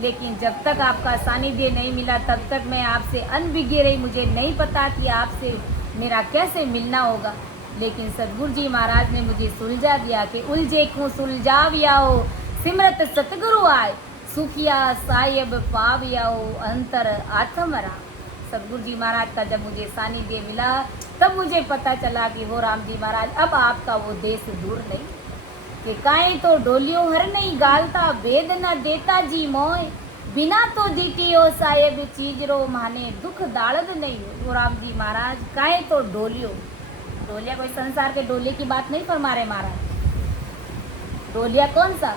लेकिन जब तक आपका सानिध्य नहीं मिला तब तक मैं आपसे अनभिज्ञ रही। मुझे नहीं पता कि आपसे मेरा कैसे मिलना होगा, लेकिन सदगुरु जी महाराज ने मुझे सुलझा दिया कि उलझे को सुलझावियाओ, सिमरत सतगुरु आए, सुखिया साहेब पावियाओ, अंतर आत्मरा। सदगुरु जी महाराज का जब मुझे सानिध्य मिला तब मुझे पता चला कि वो राम जी महाराज अब आपका वो देश दूर नहीं, कि काई तो डोलियो हर नहीं गालता, वेद न देता जी मोय, बिना तो दीटियो साहेब चीज रो माने, दुख दाड़द नहीं हो। वो राम जी महाराज काहे तो डोलियो, डोलिया कोई संसार के डोले की बात नहीं फरमा रहे महाराज। डोलिया कौन सा?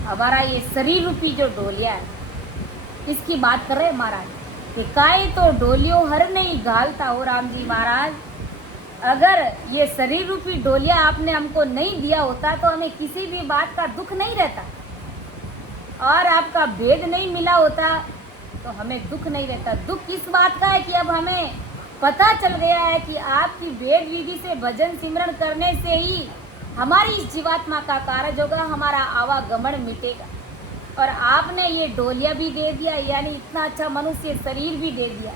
हमारा ये शरीर रूपी जो डोलिया है, इसकी बात कर रहे महाराज कि काहे तो डोलियो हर नहीं घालता। हो राम जी महाराज, अगर ये शरीर रूपी डोलिया आपने हमको नहीं दिया होता तो हमें किसी भी बात का दुख नहीं रहता। और आपका भेद नहीं मिला होता तो हमें दुख नहीं रहता। दुख किस बात का है कि अब हमें पता चल गया है कि आपकी वेद विधि से भजन सिमरन करने से ही हमारी इस जीवात्मा का कार्य होगा, हमारा आवागमन मिटेगा। और आपने ये डोलिया भी दे दिया, यानी इतना अच्छा मनुष्य शरीर भी दे दिया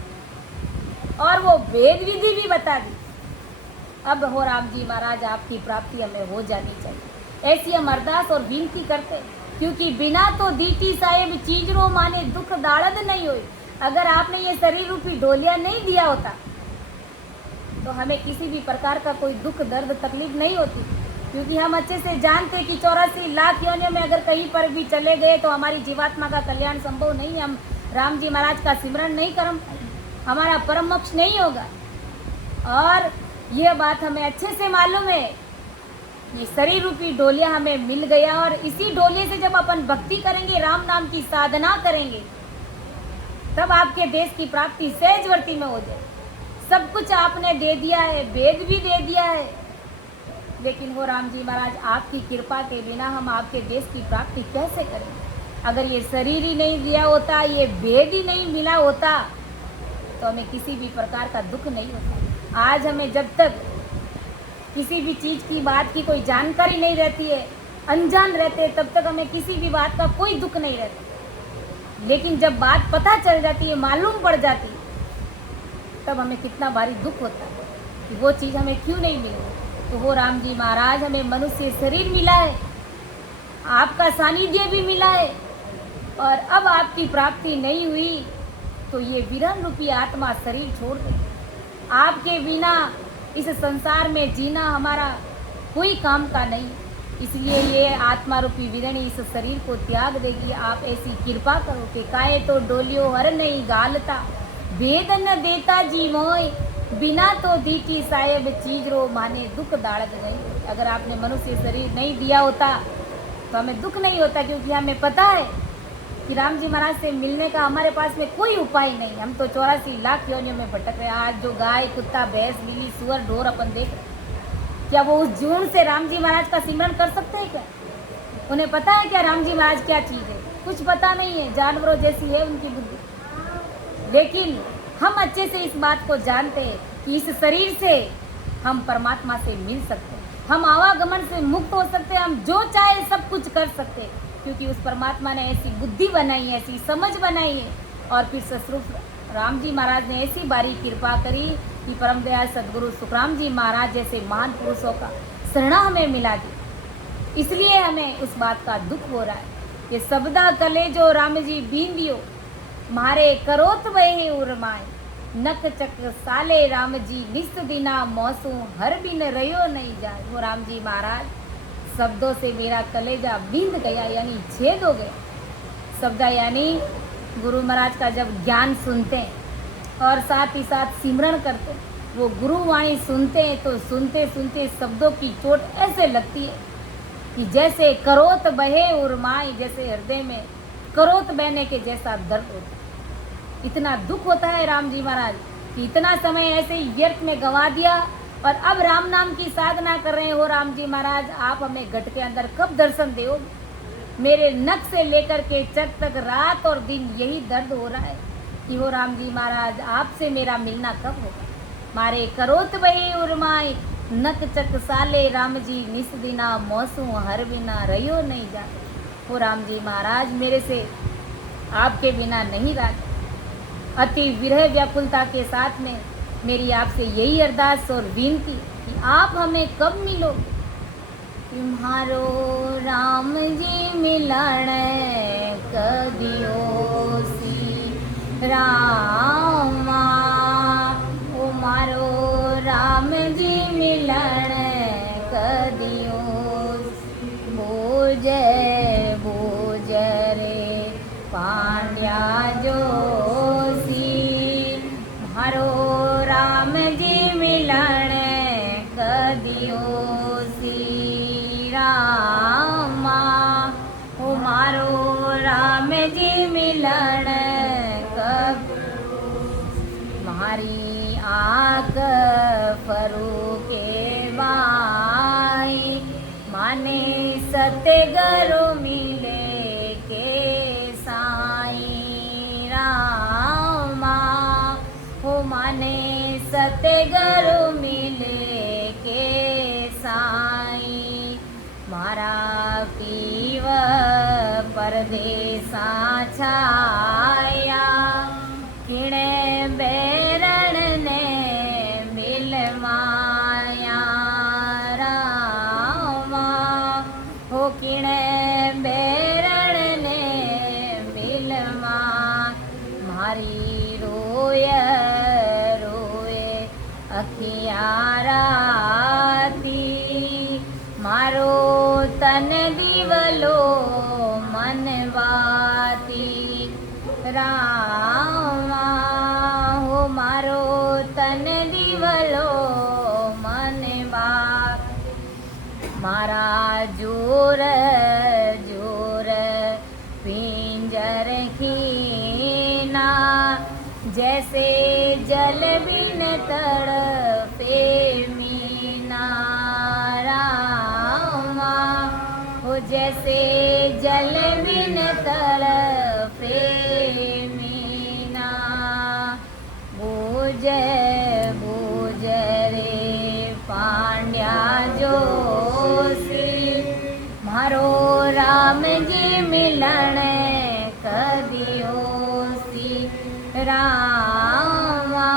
और वो वेद विधि भी बता दी। अब हो राम जी महाराज आपकी प्राप्ति हमें हो जानी चाहिए, ऐसी हम अरदास और विनती करते, क्योंकि बिना तो दीटी साहेब चीजरो माने दुख दाड़द नहीं हुई। अगर आपने ये शरीर रूपी डोलिया नहीं दिया होता तो हमें किसी भी प्रकार का कोई दुख दर्द तकलीफ नहीं होती, क्योंकि हम अच्छे से जानते कि 84 लाख योनियों में अगर कहीं पर भी चले गए तो हमारी जीवात्मा का कल्याण संभव नहीं है। हम राम जी महाराज का सिमरन नहीं कर, हमारा परम मोक्ष नहीं होगा। और यह बात हमें अच्छे से मालूम है, ये शरीर रूपी डोलिया हमें मिल गया और इसी डोलिये से जब अपन भक्ति करेंगे, राम नाम की साधना करेंगे, तब आपके देश की प्राप्ति सहजवर्ती में हो जाए। सब कुछ आपने दे दिया है, वेद भी दे दिया है, लेकिन वो राम जी महाराज आपकी कृपा के बिना हम आपके देश की प्राप्ति कैसे करेंगे? अगर ये शरीर ही नहीं दिया होता, ये वेद ही नहीं मिला होता तो हमें किसी भी प्रकार का दुख नहीं होता। आज हमें जब तक किसी भी चीज़ की बात की कोई जानकारी नहीं रहती है, अनजान रहते हैं, तब तक हमें किसी भी बात का कोई दुख नहीं रहता। लेकिन जब बात पता चल जाती है, मालूम पड़ जाती है, तब हमें कितना भारी दुख होता है कि वो चीज़ हमें क्यों नहीं मिली। तो वो राम जी महाराज हमें मनुष्य शरीर मिला है, आपका सानिध्य भी मिला है, और अब आपकी प्राप्ति नहीं हुई तो ये विरह रूपी आत्मा शरीर छोड़ दे। आपके बिना इस संसार में जीना हमारा कोई काम का नहीं, इसलिए ये आत्मा रूपी विरणी इस शरीर को त्याग देगी। आप ऐसी कृपा करो कि काहे तो डोलियो हर नहीं गालता, वेद न देता जी मोय, बिना तो दीटी साहेब चीज रो माने दुख दाड़द नहीं। अगर आपने मनुष्य शरीर नहीं दिया होता तो हमें दुख नहीं होता, क्योंकि हमें पता है कि राम जी महाराज से मिलने का हमारे पास में कोई उपाय नहीं। हम तो 84 लाख योनियों में भटक रहे हैं। आज जो गाय, कुत्ता, भैंस, बिल्ली, सुअर, ढोर अपन देख रहे हैं, क्या वो उस जून से राम जी महाराज का सिमरन कर सकते हैं क्या? उन्हें पता है क्या राम जी महाराज क्या चीज़ है? कुछ पता नहीं है, जानवरों जैसी है उनकी बुद्धि। लेकिन हम अच्छे से इस बात को जानते हैं कि इस शरीर से हम परमात्मा से मिल सकते हैं, हम आवागमन से मुक्त हो सकते हैं, हम जो चाहे सब कुछ कर सकते हैं, क्योंकि उस परमात्मा ने ऐसी बुद्धि बनाई है, ऐसी समझ बनाई है। और फिर ससुर राम जी महाराज ने ऐसी बारी कृपा करी कि परम दयाल सदगुरु सुखराम जी महाराज जैसे महान पुरुषों का शरणा हमें मिला दी। इसलिए हमें उस बात का दुख हो रहा है कि सबदा कले जो राम जी बींदियो, मारे करोत वही उर्माए, नक चक साले राम जी निस दिना मौसू, हर बिन रयो नहीं जाए। वो राम जी महाराज शब्दों से मेरा कलेजा बिंद गया, यानी छेद हो गया। शब्द यानी गुरु महाराज का जब ज्ञान सुनते हैं और साथ ही साथ सिमरन करते हैं, वो गुरुवाणी सुनते हैं तो सुनते सुनते शब्दों की चोट ऐसे लगती है कि जैसे करोत बहे उर्माई, जैसे हृदय में करोत बहने के जैसा दर्द होता है। इतना दुख होता है राम जी महाराज कि इतना समय ऐसे ही व्यर्थ में गंवा दिया, और अब राम नाम की साधना कर रहे हो राम जी महाराज, आप हमें घट के अंदर कब दर्शन दोगे? मेरे नख से लेकर के चक तक रात और दिन यही दर्द हो रहा है कि हो राम जी महाराज आपसे मेरा मिलना कब होगा? मारे करोत वही उर्माई, नक चक साले राम जी निस दिना मौसू, हर बिना रहियो नहीं जा। हो राम जी महाराज मेरे से आपके बिना नहीं रहा। अति विरह व्याकुलता के साथ में मेरी आपसे यही अरदास और विनती कि आप हमें कब मिलोगे? तुम्हारो राम जी मिलन कदियो सी रामा, ओ मारो राम जी मिलन कदियो बोझ बोझ रे पांड्या जोशी, मारो राम जी मिलन कदियो सी रामा, ओ मारो राम जी मिलन कब, मारी आँख फरू के बाई, माने सत्य गरु मिले के મારા પીવ પરદેસા છાયા કિણે બેરણને મિલમાયા રામા હો કિણે બેરણને મિલમા મારી રોય રોય અખિયારાતી મારો તન દીવલો મનવાતી રામા હો મારો તન દીવલો મનવા મારા જોર જોર પિંજર ખીના जैसे जल बिन तड़पे मीना रामा हो जैसे जल बिन तड़पे मीना बूझ बूझ रे पांड्या जोशी मारो राम जी मिलन कदियोसी रामा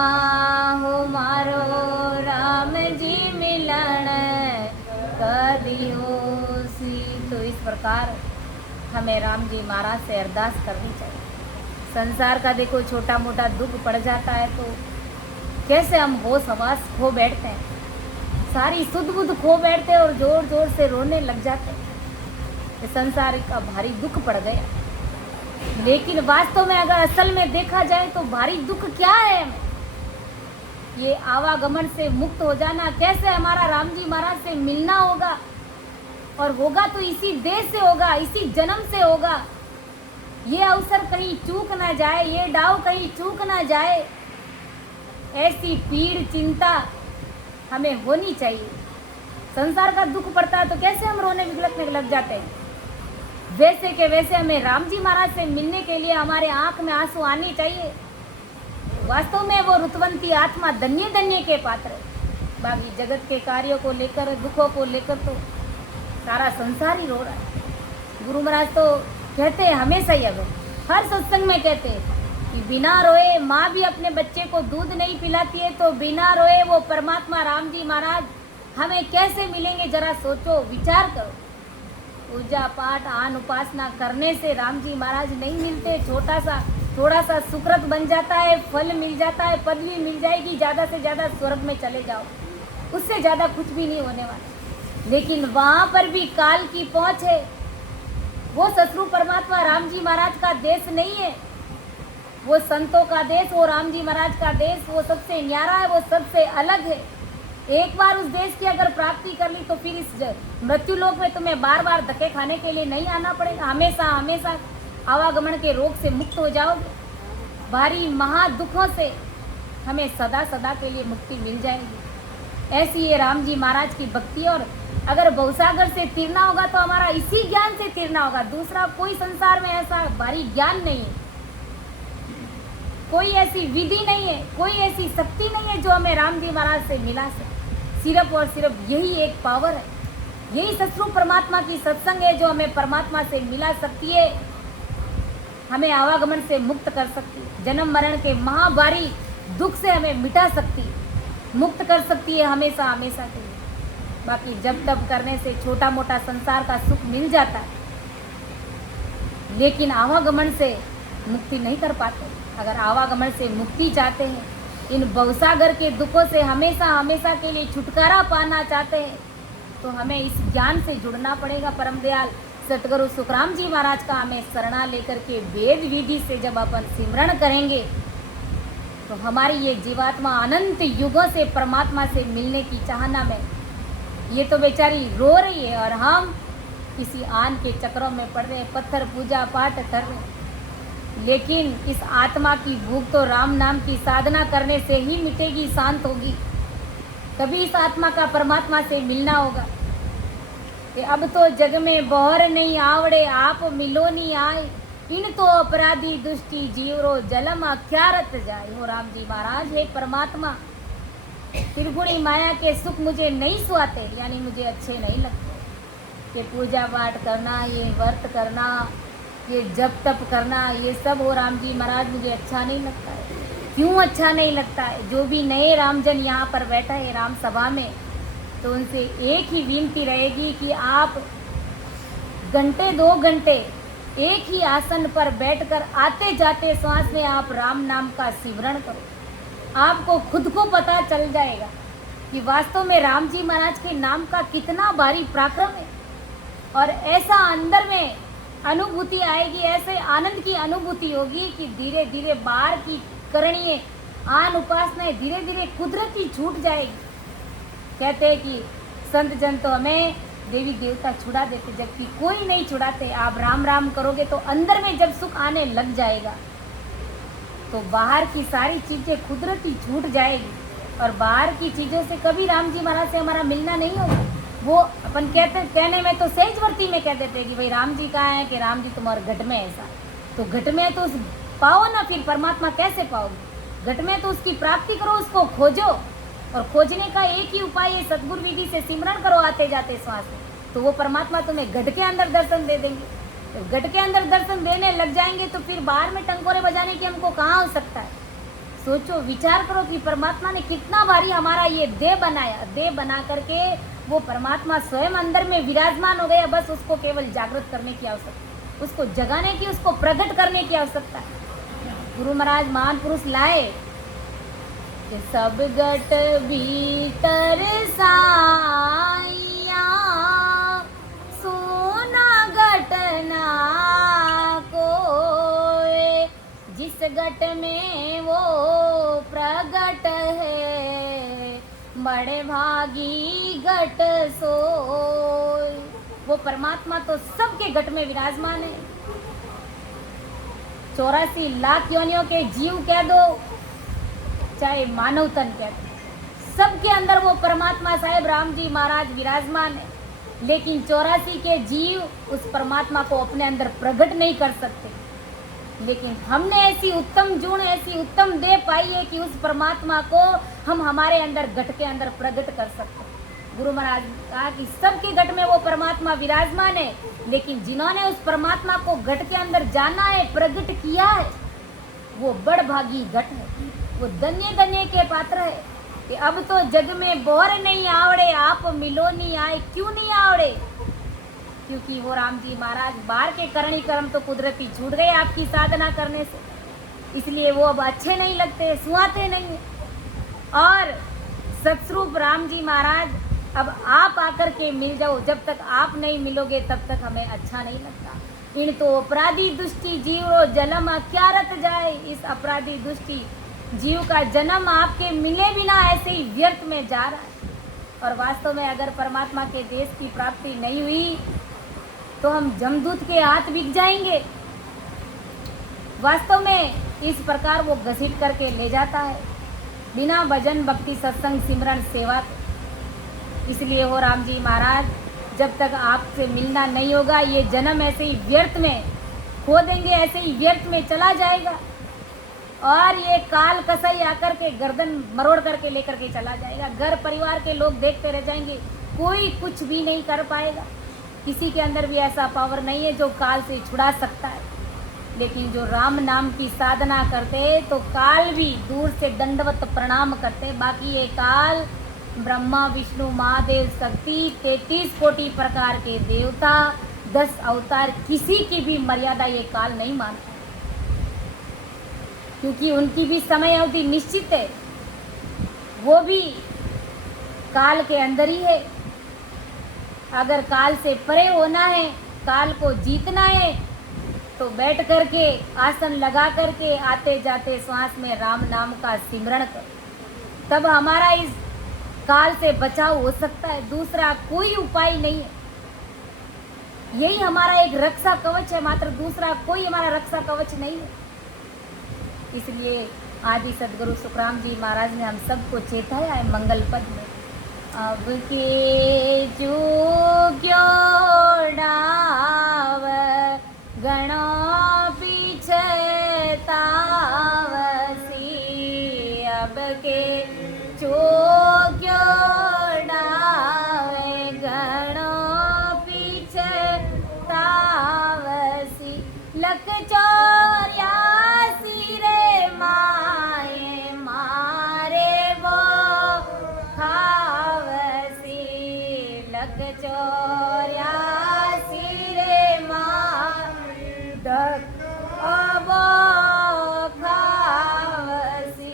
हो मारो राम जी मिलन कदियोसी। तो इस प्रकार हमें राम जी महाराज से अरदास करनी चाहिए। संसार का देखो छोटा मोटा दुख पड़ जाता है तो कैसे हम होश हवास खो बैठते हैं, सारी सुध बुध खो बैठते हैं और जोर जोर से रोने लग जाते हैं कि संसार का भारी दुख पड़ गया। लेकिन वास्तव में अगर असल में देखा जाए तो भारी दुख क्या है हमें? ये आवागमन से मुक्त हो जाना। कैसे हमारा राम जी महाराज से मिलना होगा, और होगा तो इसी देश से होगा, इसी जन्म से होगा। ये अवसर कहीं चूक ना जाए, ये डाव कहीं चूक ना जाए, ऐसी पीड़ चिंता हमें होनी चाहिए। संसार का दुख पड़ता है तो कैसे हम रोने बिगड़ने लग जाते हैं, वैसे के वैसे हमें राम जी महाराज से मिलने के लिए हमारे आंख में आंसू आने चाहिए। वास्तव में वो रुतवंती आत्मा धन्य धन्य के पात्र है। बाकी जगत के कार्यों को लेकर, दुखों को लेकर तो सारा संसार ही रो रहा है। गुरु महाराज तो कहते हैं हमेशा ही, अब हर सत्संग में कहते हैं कि बिना रोए माँ भी अपने बच्चे को दूध नहीं पिलाती है, तो बिना रोए वो परमात्मा राम जी महाराज हमें कैसे मिलेंगे? जरा सोचो, विचार करो। पूजा पाठ आन उपासना करने से राम जी महाराज नहीं मिलते। थोड़ा सा सुकृत बन जाता है, फल मिल जाता है, पदवी मिल जाएगी, ज़्यादा से ज़्यादा स्वर्ग में चले जाओ, उससे ज़्यादा कुछ भी नहीं होने वाला। लेकिन वहाँ पर भी काल की पहुँच है। वो सतरु परमात्मा राम जी महाराज का देश नहीं है, वो संतों का देश, वो राम जी महाराज का देश, वो सबसे न्यारा है, वो सबसे अलग है। एक बार उस देश की अगर प्राप्ति कर ली तो फिर इस मृत्यु लोक में तुम्हें बार बार धक्के खाने के लिए नहीं आना पड़ेगा। हमेशा हमेशा आवागमन के रोग से मुक्त हो जाओगे। भारी महा दुखों से हमें सदा सदा के लिए मुक्ति मिल जाएगी। ऐसी ये राम जी महाराज की भक्ति। और अगर भवसागर से तीरना होगा तो हमारा इसी ज्ञान से तीरना होगा। दूसरा कोई संसार में ऐसा भारी ज्ञान नहीं है, कोई ऐसी विधि नहीं है, कोई ऐसी शक्ति नहीं है जो हमें राम जी महाराज से मिला सके। सिर्फ और सिर्फ यही एक पावर है, यही सतरु परमात्मा की सत्संग है जो हमें परमात्मा से मिला सकती है, हमें आवागमन से मुक्त कर सकती है, जन्म मरण के महाभारी दुख से हमें मिटा सकती है, मुक्त कर सकती है हमेशा हमेशा के लिए। बाकी जब तब करने से छोटा मोटा संसार का सुख मिल जाता है, लेकिन आवागमन से मुक्ति नहीं कर पाते। अगर आवागमन से मुक्ति चाहते हैं, इन भवसागर के दुखों से हमेशा हमेशा के लिए छुटकारा पाना चाहते हैं, तो हमें इस ज्ञान से जुड़ना पड़ेगा। परम दयाल सतगुरु सुखराम जी महाराज का हमें शरणा लेकर के वेद विधि से जब अपन सिमरण करेंगे तो हमारी ये जीवात्मा अनंत युगों से परमात्मा से मिलने की चाहना में ये तो बेचारी रो रही है, और हम किसी आन के चक्रों में पड़ रहे हैं, पत्थर पूजा पाठ कर रहे हैं। लेकिन इस आत्मा की भूख तो राम नाम की साधना करने से ही मिटेगी, शांत होगी। तभी इस आत्मा का परमात्मा से मिलना होगा। कि अब तो जग में बहर नहीं आवड़े, आप मिलो नहीं आए, इन तो अपराधी दुष्टि जीवरो जलम अख्यारत जाए। हो राम जी महाराज, हे परमात्मा, त्रिगुणी माया के सुख मुझे नहीं सुहाते, यानी मुझे अच्छे नहीं लगते। कि पूजा पाठ करना, ये व्रत करना, ये जप तप करना, ये सब हो राम जी महाराज मुझे अच्छा नहीं लगता है। क्यों अच्छा नहीं लगता है? जो भी नए रामजन यहाँ पर बैठा है राम सभा में, तो उनसे एक ही विनती रहेगी कि आप घंटे 2 घंटे एक ही आसन पर बैठकर आते जाते श्वास में आप राम नाम का सिमरण करो। आपको खुद को पता चल जाएगा कि वास्तव में राम जी महाराज के नाम का कितना भारी पराक्रम है। और ऐसा अंदर में अनुभूति आएगी, ऐसे आनंद की अनुभूति होगी कि धीरे धीरे बाहर की करणीय आन उपासनाएं धीरे धीरे कुदरती छूट जाएगी। कहते हैं कि संत जन तो हमें देवी देवता छुड़ा देते, जबकि कोई नहीं छुड़ाते। आप राम राम करोगे तो अंदर में जब सुख आने लग जाएगा तो बाहर की सारी चीज़ें कुदरती छूट जाएगी। और बाहर की चीज़ों से कभी राम जी महाराज से हमारा मिलना नहीं होगा। वो अपन कहने में तो सहजवर्ती में कह देते हैं कि भाई राम जी कहाँ है, कि राम जी तुम्हारे घट में ऐसा, तो घट में तो पाओ ना, फिर परमात्मा कैसे पाओगे? घट में तो उसकी प्राप्ति करो, उसको खोजो। और खोजने का एक ही उपाय है, सतगुरु विधि से सिमरण करो आते जाते श्वास में, तो वो परमात्मा तुम्हें घट के अंदर दर्शन दे देंगे। तो घट के अंदर दर्शन देने लग जाएंगे तो फिर बाहर में टंकोरे बजाने की हमको कहाँ हो सकता है? सोचो, विचार करो कि परमात्मा ने कितना भारी हमारा ये देह बनाया। देह बना करके वो परमात्मा स्वयं अंदर में विराजमान हो गया। बस उसको केवल जागृत करने की आवश्यकता, उसको जगाने की, उसको प्रकट करने की आवश्यकता है। गुरु महाराज महान पुरुष लाए कि सब घट भीतर साइया, सोना घट ना कोय, जिस घट में वो प्रगट है, बड़े भागी घट सोय। वो परमात्मा तो सबके घट में विराजमान है। 84 लाख योनियों के जीव कह दो, चाहे मानव तन कह दो, सबके अंदर वो परमात्मा साहेब राम जी महाराज विराजमान है। लेकिन 84 के जीव उस परमात्मा को अपने अंदर प्रकट नहीं कर सकते। लेकिन हमने ऐसी उत्तम गुण, ऐसी उत्तम देह पाई है कि उस परमात्मा को हम हमारे अंदर घट के अंदर प्रकट कर सकते हैं। गुरु महाराज कहा कि सबके घट में वो परमात्मा विराजमान है, लेकिन जिन्होंने उस परमात्मा को घट के अंदर जाना है, प्रकट किया है, वो बड़भागी घट है। वो धन्य धन्य के पात्र है कि अब तो जग में बोर नहीं आवड़े, आप मिलो नहीं आए। क्यों नहीं आवड़े? क्योंकि वो राम जी महाराज बाहर के करणी कर्म तो कुदरती छूट गए आपकी साधना करने से, इसलिए वो अब अच्छे नहीं लगते, सुहाते नहीं। और सतस्वरूप राम जी महाराज अब आप आकर के मिल जाओ। जब तक आप नहीं मिलोगे तब तक हमें अच्छा नहीं लगता। इन तो अपराधी दुष्टि जीवो जन्म क्या रत जाए। इस अपराधी दुष्टि जीव का जन्म आपके मिले बिना ऐसे ही व्यर्थ में जा रहा है। और वास्तव में अगर परमात्मा के देश की प्राप्ति नहीं हुई तो हम जमदूत के हाथ बिक जाएंगे। वास्तव में इस प्रकार वो घसीट करके ले जाता है बिना भजन भक्ति सत्संग सिमरन सेवा। इसलिए हो राम जी महाराज, जब तक आपसे मिलना नहीं होगा ये जन्म ऐसे ही व्यर्थ में खो देंगे, ऐसे ही व्यर्थ में चला जाएगा। और ये काल कसाई आकर के गर्दन मरोड़ करके लेकर के चला जाएगा। घर परिवार के लोग देखते रह जाएंगे, कोई कुछ भी नहीं कर पाएगा। किसी के अंदर भी ऐसा पावर नहीं है जो काल से छुड़ा सकता है। लेकिन जो राम नाम की साधना करते तो काल भी दूर से दंडवत प्रणाम करते। बाकी ये काल ब्रह्मा विष्णु महादेव शक्ति 33 कोटि प्रकार के देवता 10 अवतार, किसी की भी मर्यादा ये काल नहीं मानता, क्योंकि उनकी भी समय अवधि निश्चित है। वो भी काल के अंदर ही है। अगर काल से परे होना है, काल को जीतना है, तो बैठ करके आसन लगा करके आते जाते श्वास में राम नाम का सिमरण करो, तब हमारा इस काल से बचाव हो सकता है। दूसरा कोई उपाय नहीं है। यही हमारा एक रक्षा कवच है, मात्र दूसरा कोई हमारा रक्षा कवच नहीं है। इसलिए आदि सदगुरु सुखराम जी महाराज ने हम सबको चेताया है मंगल पद में, अब के जो क्यों डाव गणो पीछे तावसी, अब के जो क्यों डावे गणो पीछे ધક ચોર્યાસી રે માં ધક અબો ખાવસી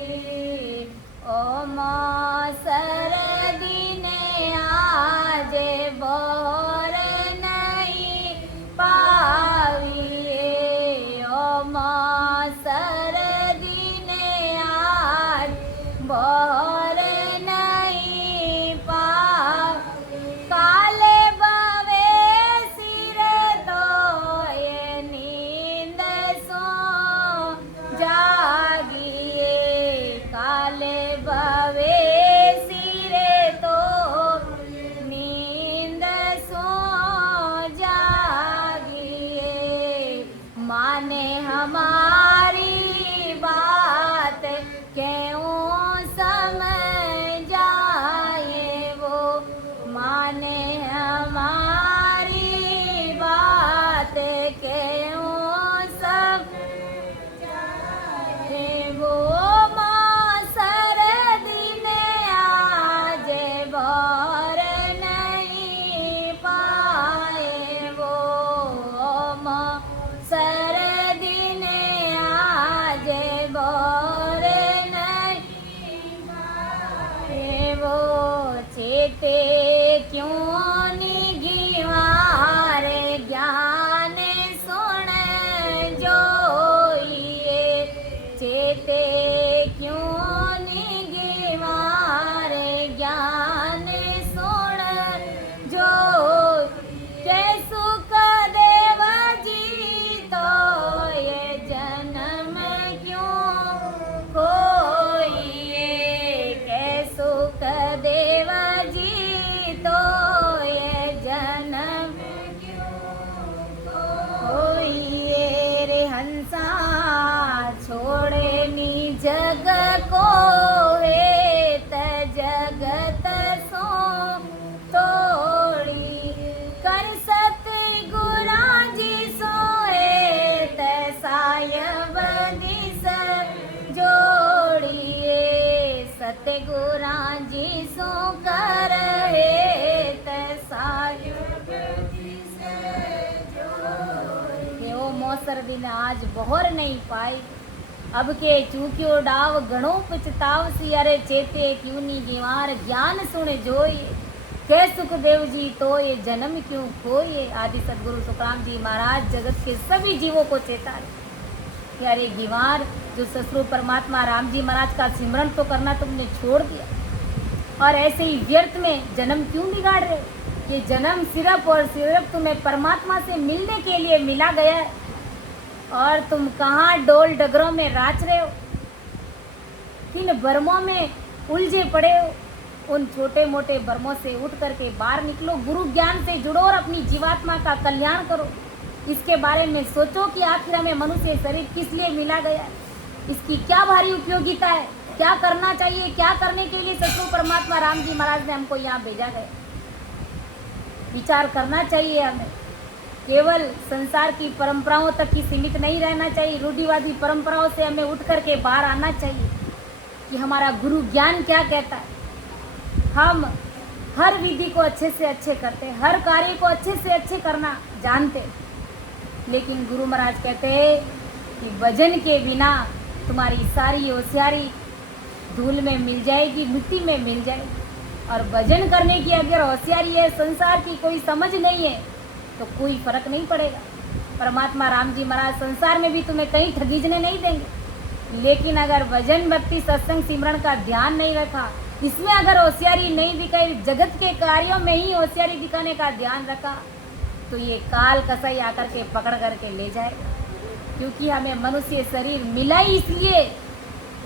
ઓ માં સરદીને આજે બોર નહીં પાવીએ ઓ માં સરદીને આજ બોર નહીં પાવ કાલે બવે સિરે તો એ નીંદ સો જાગીએ કાલે બવે સિરે તો નીંદ સો જાગીએ माने हमारी बात क्यों समझाए वो माने हमारी बात क्यों समझाए वो माँ सरदीने आज बोर नहीं पाए वो माँ सरदीने आज बोर नहीं पाए वो चेते क्यों निगिवार ज्ञान सुन जोइए चेते क्यों निगिवार ज्ञान सुन जो के सुख देव जी तो ये जन्म क्यों खोइए के सुख देव जी तो ये जन्म खोइए रे हंसा छोड़े नी जग को हेत जगत सो तोड़ी कर सत गुरा जी सोए तसायब दिस जोड़िए सतगुरा जी सो कर तसायब दिस जोड़िए ओ मोसर दिन आज बहोर नहीं पाई अब के चूक्यो डाव घणो पछताव सी अरे चेते क्यों नी गिवार ज्ञान सुन जोई के सुखदेव जी तो ये जन्म क्यों खोए आदि सदगुरु सुखराम जी महाराज जगत के सभी जीवों को चेता है कि अरे गिवार जो ससुर परमात्मा राम जी महाराज का सिमरन तो करना तुमने छोड़ दिया और ऐसे ही व्यर्थ में जन्म क्यों बिगाड़ रहे हो? ये जन्म सिर्फ और सिर्फ तुम्हें परमात्मा से मिलने के लिए मिला गया है और तुम कहाँ डोल डगरों में राच रहे हो किन भरमों में उलझे पड़े हो उन छोटे मोटे भरमों से उठ करके बाहर निकलो गुरु ज्ञान से जुड़ो और अपनी जीवात्मा का कल्याण करो इसके बारे में सोचो कि आखिर हमें मनुष्य शरीर किस लिए मिला गया है इसकी क्या भारी उपयोगिता है क्या करना चाहिए क्या करने के लिए सतगुरु परमात्मा राम जी महाराज ने हमको यहाँ भेजा गया विचार करना चाहिए हमें केवल संसार की परंपराओं तक ही सीमित नहीं रहना चाहिए रूढ़िवादी परंपराओं से हमें उठ करके बाहर आना चाहिए कि हमारा गुरु ज्ञान क्या कहता है हम हर विधि को अच्छे से अच्छे करते हर कार्य को अच्छे से अच्छे करना जानते लेकिन गुरु महाराज कहते हैं कि भजन के बिना तुम्हारी सारी होशियारी धूल में मिल जाएगी मिट्टी में मिल जाएगी और भजन करने की अगर होशियारी है संसार की कोई समझ नहीं है तो कोई फर्क नहीं पड़ेगा परमात्मा राम जी महाराज संसार में भी तुम्हें कहीं ठगीजने नहीं देंगे लेकिन अगर भजन भक्ति सत्संग सिमरन का ध्यान नहीं रखा इसमें अगर होशियारी नहीं दिखाई जगत के कार्यों में ही होशियारी दिखाने का ध्यान रखा तो ये काल कसाई आकर के पकड़ करके ले जाएगा क्योंकि हमें मनुष्य शरीर मिला ही इसलिए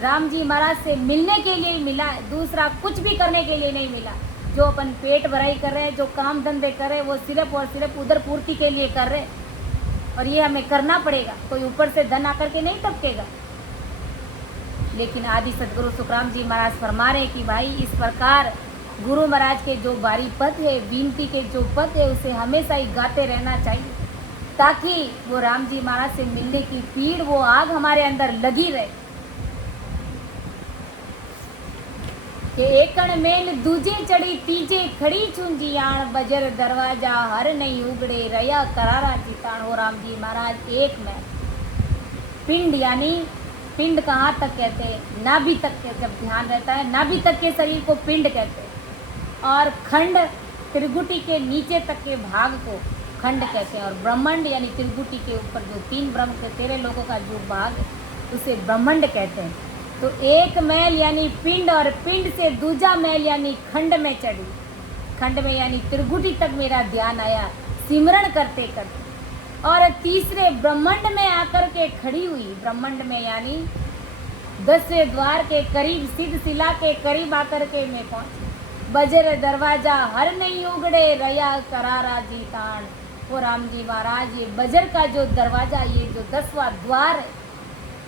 राम जी महाराज से मिलने के लिए ही मिला है दूसरा कुछ भी करने के लिए नहीं मिला जो अपन पेट भराई कर रहे हैं जो काम धंधे कर रहे हैं वो सिर्फ और सिर्फ उधर पूर्ति के लिए कर रहे हैं और ये हमें करना पड़ेगा कोई ऊपर से धन आकर के नहीं टपकेगा लेकिन आदि सदगुरु सुखराम जी महाराज फरमा रहे कि भाई इस प्रकार गुरु महाराज के जो बारी पद है विनती के जो पद है उसे हमेशा ही गाते रहना चाहिए ताकि वो राम जी महाराज से मिलने की पीड़ वो आग हमारे अंदर लगी रहे कि एकण मेल दूजे चढ़ी तीजे खड़ी चूंजियाण, बजर दरवाजा हर नहीं उगड़े रया करारा चिताण। हो राम जी महाराज एक में पिंड, यानी पिंड कहाँ तक कहते हैं, नाभि तक के, जब ध्यान रहता है नाभि तक के शरीर को पिंड कहते हैं, और खंड त्रिगुटी के नीचे तक के भाग को खंड कहते हैं, और ब्रह्मांड यानी त्रिगुटी के ऊपर जो 3 ब्रह्म के 13 लोगों का जो भाग है उसे ब्रह्मांड कहते हैं। तो एक मैल यानी पिंड, और पिंड से दूजा मैल यानी खंड में चढ़ी, खंड में यानी त्रिगुटी तक मेरा ध्यान आया सिमरण करते करते, और तीसरे ब्रह्मांड में आकर के खड़ी हुई, ब्रह्मांड में यानी 10वें द्वार के करीब, सिद्ध शिला के करीब आकर के मैं पहुंची। बजर दरवाजा हर नहीं उगड़े रया करारा जीतान। वो राम जी महाराज ये बजर का जो दरवाजा, ये जो 10वां द्वार है,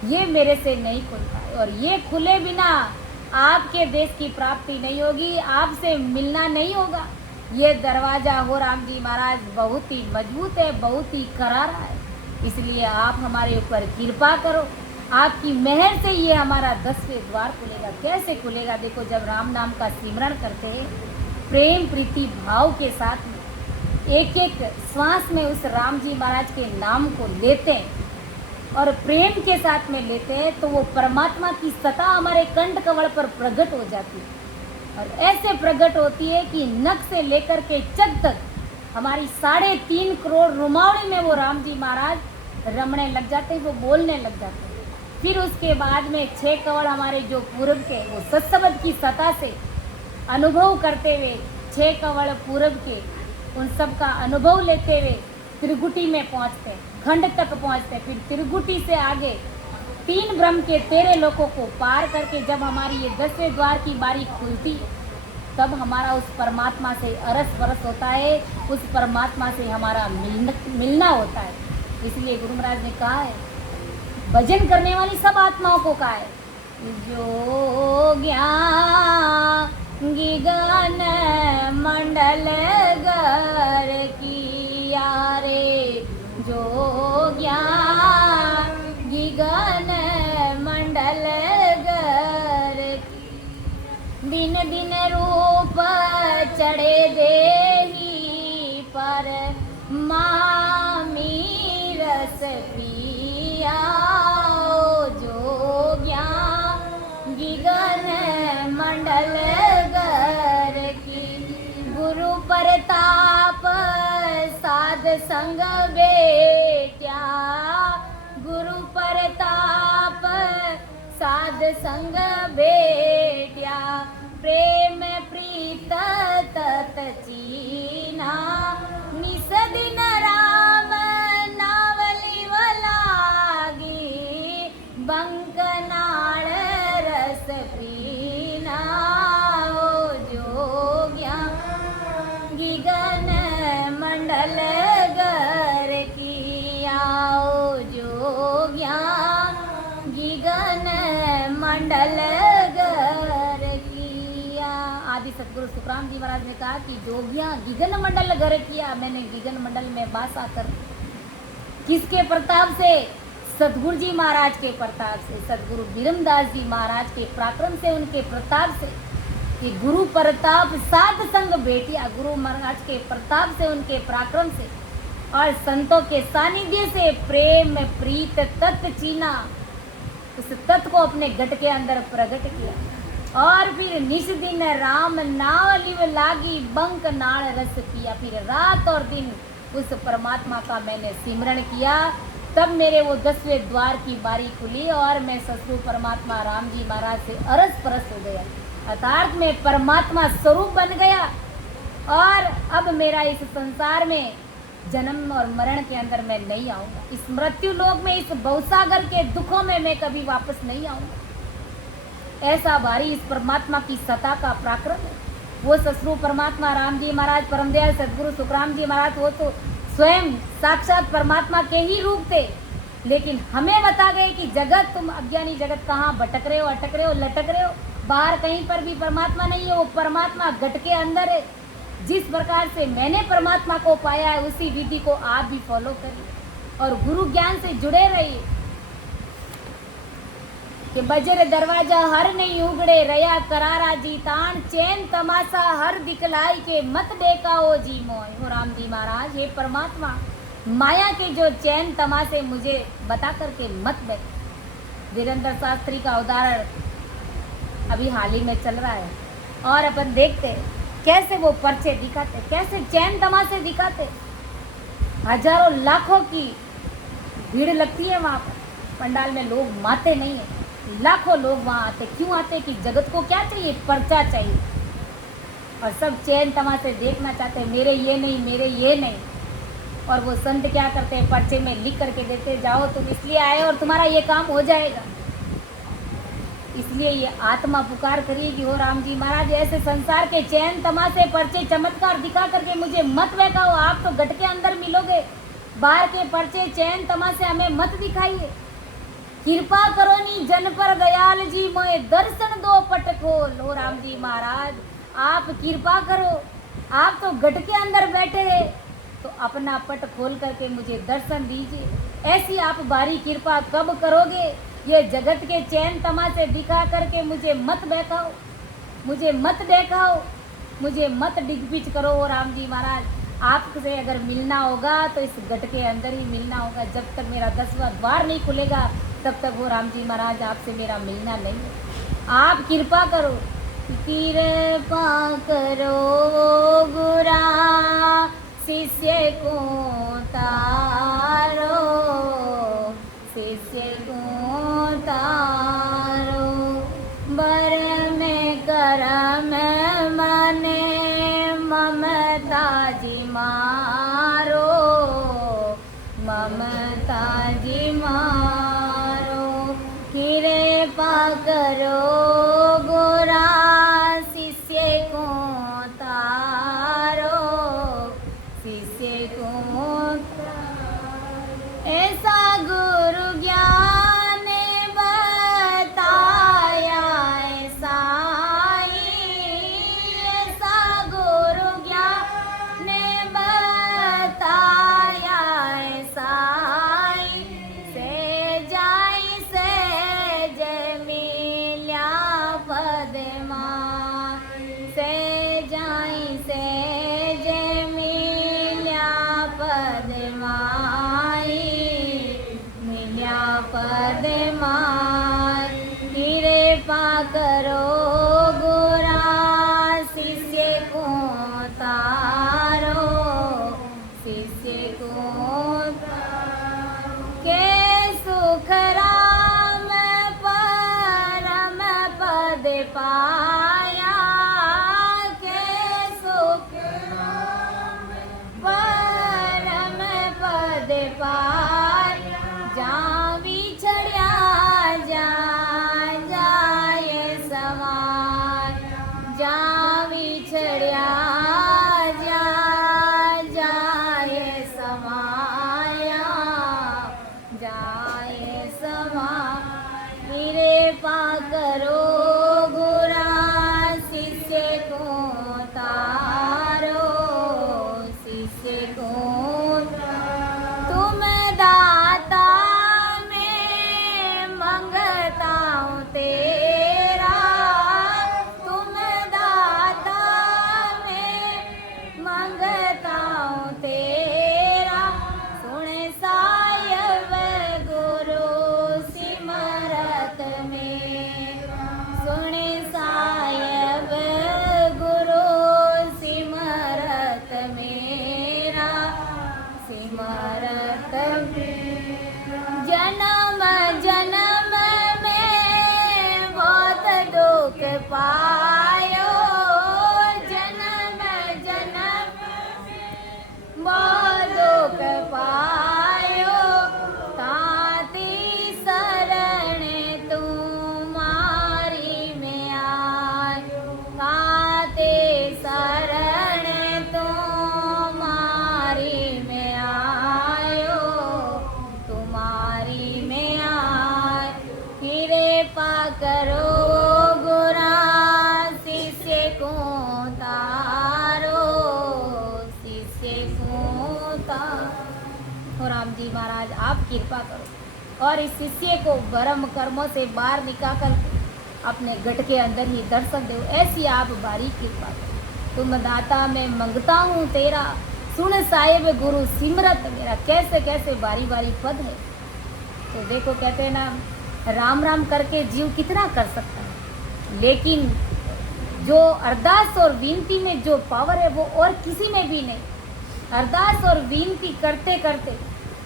ये मेरे से नहीं खुलता है, और ये खुले बिना आपके देश की प्राप्ति नहीं होगी, आपसे मिलना नहीं होगा। ये दरवाजा हो राम जी महाराज बहुत ही मजबूत है, बहुत ही करारा है, इसलिए आप हमारे ऊपर कृपा करो। आपकी मेहर से ये हमारा 10वें द्वार खुलेगा। कैसे खुलेगा? देखो, जब राम नाम का सिमरण करते हैं प्रेम प्रीति भाव के साथ में, एक एक श्वास में उस राम जी महाराज के नाम को लेते हैं और प्रेम के साथ में लेते हैं, तो वो परमात्मा की सत्ता हमारे कंठ कमल पर प्रकट हो जाती है, और ऐसे प्रकट होती है कि नख से लेकर के चक तक हमारी 3.5 करोड़ रुमावड़ी में वो राम जी महाराज रमने लग जाते हैं, वो बोलने लग जाते हैं। फिर उसके बाद में 6 कवड़ हमारे जो पूर्व के, वो सत्सबद की सत्ता से अनुभव करते हुए 6 कवड़ पूर्व के उन सब का अनुभव लेते हुए त्रिगुटी में पहुंचते हैं, खंड तक पहुंचते हैं। फिर त्रिगुटी से आगे 3 ब्रह्म के 13 लोकों को पार करके जब हमारी ये 10वें द्वार की बारी खुलती है, तब हमारा उस परमात्मा से अरस परस होता है, उस परमात्मा से हमारा मिलना होता है। इसलिए गुरु महाराज ने कहा है, भजन करने वाली सब आत्माओं को कहा है, जो ज्ञान गिगन मंडल गर किया रे, जो ज्ञान गिगन मंडल गर की, दिन दिन रूप चढ़े देही पर मामी रस पिया, जो ज्ञान गिगन मंडल गर की, गुरु प्रताप साध संग बेट्या, गुरु प्रताप साध संग बेट्या, प्रेम प्रीत तत चीना, निस दिन राम नावली वलागी, बंक नाल रस पीना, जो ज्ञान गिगन मंडल गर किया, जो ज्ञान गिगन मंडल गर किया। आदि सतगुरु सुखराम जी महाराज ने कहा कि जो ज्ञान गिगन मंडल गर किया, मैंने गिगन मंडल में वास आकर, किसके प्रताप से? सतगुरु जी महाराज के प्रताप से, सतगुरु बिरमदास जी महाराज के पराक्रम से, उनके प्रताप से, कि गुरु प्रताप साध संग बेटिया, गुरु महाराज के प्रताप से, उनके पराक्रम से, और संतों के सानिध्य से प्रेम प्रीत तत्व चीना, उस तत्व को अपने घट के अंदर प्रकट किया। और फिर निस दिन राम नावलिव लागी, बंक नाड़ रस किया, फिर रात और दिन उस परमात्मा का मैंने सिमरण किया, तब मेरे वो 10वें द्वार की बारी खुली और मैं ससुर परमात्मा राम जी महाराज से अरस परस हो गया, अर्थात मैं परमात्मा स्वरूप बन गया। और अब मेरा इस संसार में जन्म और मरण के अंदर मैं नहीं आऊँगा, इस मृत्यु लोक में, इस भवसागर के दुखों में मैं कभी वापस नहीं आऊँगा। ऐसा भारी इस परमात्मा की सत्ता का पराक्रम है। वो ससुर परमात्मा राम जी महाराज, परमदयाल सदगुरु सुखराम जी महाराज, वो तो स्वयं साक्षात परमात्मा के ही रूप थे, लेकिन हमें बता गए कि जगत, तुम अज्ञानी जगत कहाँ भटक रहे हो, अटक रहे हो, लटक रहे हो, बाहर कहीं पर भी परमात्मा नहीं है, वो परमात्मा घट के अंदर है। जिस प्रकार से मैंने परमात्मा को पाया है, उसी विधि को आप भी फॉलो करिए और गुरु ज्ञान से जुड़े रहिए। कि बजर दरवाजा हर नहीं उगड़े रया करारा जी तान चैन तमाशा हर दिखलाई के मत देखाओ जी मोय। हो राम जी महाराज, हे परमात्मा, माया के जो चैन तमाशे मुझे बता करके मत देख। वीरेंद्र शास्त्री का उदाहरण अभी हाल ही में चल रहा है और अपन देखते कैसे वो पर्चे दिखाते, कैसे चैन तमाशे दिखाते। हजारों लाखों की भीड़ लगती है वहाँ पर, पंडाल में लोग माते नहीं है, लाखों लोग वहाँ आते। क्यों आते? कि जगत को क्या चाहिए? पर्चा चाहिए। और सब चैन तमाशे देखना चाहते हैं, मेरे ये नहीं, मेरे ये नहीं। और वो संत क्या करते हैं? पर्चे में लिख करके देते, जाओ तुम इसलिए आए और तुम्हारा ये काम हो जाएगा। इसलिए ये आत्मा पुकार करिए कि हो राम जी महाराज, ऐसे संसार के चैन तमाशे पर्चे चमत्कार दिखा करके मुझे मत बहकाओ। आप तो गट के अंदर मिलोगे, बाहर के पर्चे चैन तमाशे हमें मत दिखाइए। कृपा करो नी जन पर दयाल जी, मोए दर्शन दो पट खोल। हो राम जी महाराज, आप कृपा करो। आप तो गट के अंदर बैठे हैं, तो अपना पट खोल करके मुझे दर्शन दीजिए। ऐसी आप बारी कृपा कब करोगे? ये जगत के चैन तमाशे दिखा करके मुझे मत बहकाओ, मुझे मत देखाओ, मुझे मत डिगपिच करो। हो राम जी महाराज, आपसे अगर मिलना होगा तो इस गट के अंदर ही मिलना होगा। जब तक मेरा 10वां द्वार नहीं खुलेगा तब तक हो राम जी महाराज आपसे मेरा मिलना नहीं है। आप कृपा करो, कृपा करो गुरा शिष्य को तारो, शिष्य को तारो। बर में करम मने ममता जी मारो, ममता जी मारो। कृपा करो गोरा शिष्य को तारो, शिष्य को तारो। ऐसा गुरु ज्ञान बताया, ऐसा गुरु ज्ञान बताया, ऐसा से जाई से जय मिल्या पदमा, से जाई से जय मिल्या पदमाई, मिल्या पदमाई। कृपा करो गोरा शिष्य को तारो, शिष्य को तारो। के सुख राम परम पद पाया, के सुख राम परम पद पाया। जा विछड़िया जा जाए सवार, जा विछड़िया जा जाए समाया, जाए समा। कृपा करो गुरा शिष्य को तारो, शिष्य को तारो। तुम दाता में मंगता हूँ तेरा, तुम दाता में मंगता हूँ तेरा। सुन सायब गुरु सिमरत में, सुन सायब गुरु सिमरत मेरा, सिमरत मेरा। जन्म जन्म में बहुत दुख पायो, जन्म जन्म में बहुत दुख पायो। ताती शरण तुम्हारी में आयो, ताते शरण तुम्हारी में आयो, तुम्हारी में आयो। कृपा करो गुरा शिष्य को तारो, शिष्य को तारो। हो राम जी महाराज, आप कृपा करो। और इस शिष्य को भरम कर्मों से बाहर निकाल अपने गट के अंदर ही दर्शन दो। ऐसी आप बारी कृपा करो। तुम दाता मैं मंगता हूँ तेरा, सुन साहिब गुरु सिमरत मेरा। कैसे कैसे बारी बारी पद है। तो देखो कहते हैं ना, राम राम करके जीव कितना कर सकता है, लेकिन जो अरदास और विनती में जो पावर है वो और किसी में भी नहीं। अरदास और विनती करते करते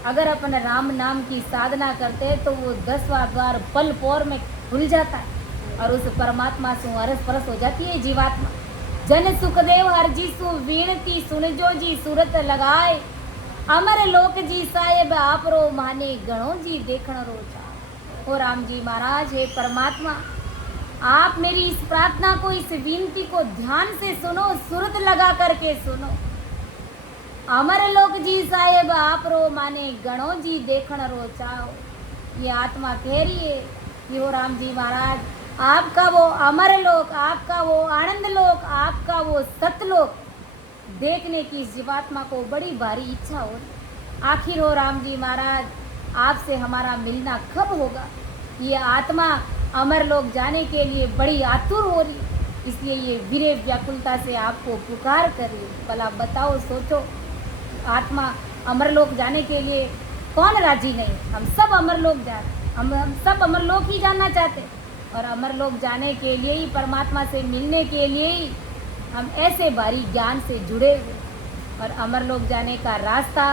अगर अपन राम नाम की साधना करते हैं तो वो 10वां द्वार पल पौर में खुल जाता है और उस परमात्मा से अरस परस हो जाती है जीवात्मा। जन सुखदेव हर जी सु विनती सुन जो जी सूरत लगाए, अमर लोक जी साहेब आप रो माने गणों जी देखण रो चाहे। ओ राम जी महाराज, हे परमात्मा, आप मेरी इस प्रार्थना को, इस विनती को ध्यान से सुनो, सूरत लगा करके सुनो। अमर लोक जी साहेब आप रो माने गणों जी देखण रो चाहो। ये आत्मा कह रही है कि हो राम जी महाराज, आपका वो अमर लोक, आपका वो आनंद लोक, आपका वो सतलोक देखने की इस जीवात्मा को बड़ी भारी इच्छा हो रही। आखिर हो राम जी महाराज, आपसे हमारा मिलना कब होगा। ये आत्मा अमर लोक जाने के लिए बड़ी आतुर हो रही, इसलिए ये वीरे व्याकुलता से आपको पुकार कर रही। भला बताओ, सोचो, आत्मा अमरलोक जाने के लिए कौन राजी नहीं। हम सब अमरलोक जा रहे हैं, हम सब अमरलोक ही जानना चाहते हैं। और अमरलोक जाने के लिए ही, परमात्मा से मिलने के लिए ही हम ऐसे भारी ज्ञान से जुड़े हुए। और अमरलोक जाने का रास्ता,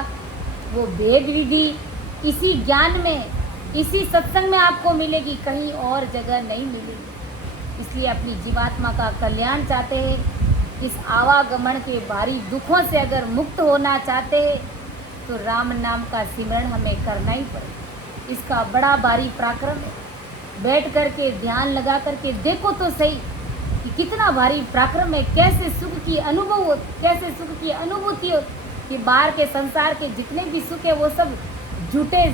वो भेद विधि इसी ज्ञान में, इसी सत्संग में आपको मिलेगी, कहीं और जगह नहीं मिलेगी। इसलिए अपनी जीवात्मा का कल्याण चाहते हैं, इस आवागमन के भारी दुखों से अगर मुक्त होना चाहते हैं तो राम नाम का सिमरण हमें करना ही पड़ेगा। इसका बड़ा भारी पराक्रम है। बैठ करके ध्यान लगा करके देखो तो सही कि कितना भारी पराक्रम है। कैसे सुख की अनुभव हो, कैसे सुख की अनुभूति हो कि बाहर के संसार के जितने भी सुख है वो सब झूठे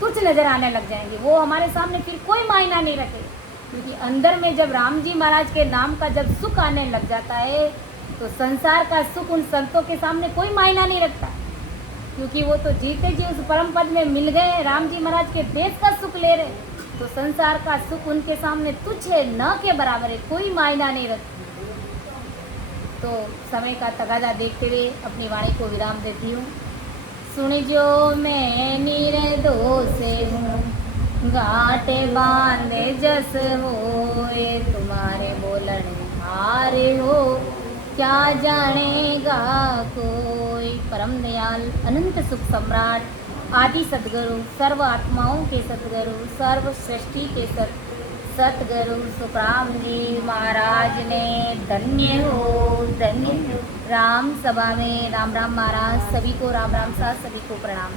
तुच्छ नजर आने लग जाएंगे। वो हमारे सामने फिर कोई मायना नहीं रखेगा, क्योंकि अंदर में जब राम जी महाराज के नाम का जब सुख आने लग जाता है तो संसार का सुख उन संतों के सामने कोई मायना नहीं रखता, क्योंकि वो तो जीते जी उस परम पद में मिल गए, राम जी महाराज के देश का सुख ले रहे। तो संसार का सुख उनके सामने तुच्छ है, न के बराबर है, कोई मायना नहीं रखता। तो समय का तगादा देखते हुए अपनी वाणी को विराम देती हूँ। सुन जो मैं निर्दोष हूँ, गाटे बांधे जस होए, तुम्हारे बोलन हारे हो, क्या जानेगा कोई। परम दयाल अनंत सुख सम्राट आदि सद्गुरु, सर्व आत्माओं के सद्गुरु, सर्व सृष्टि के सतगुरु सुखराम जी महाराज ने धन्य हो, धन्य। राम सभा में राम राम महाराज, सभी को राम राम साथ, सभी को प्रणाम।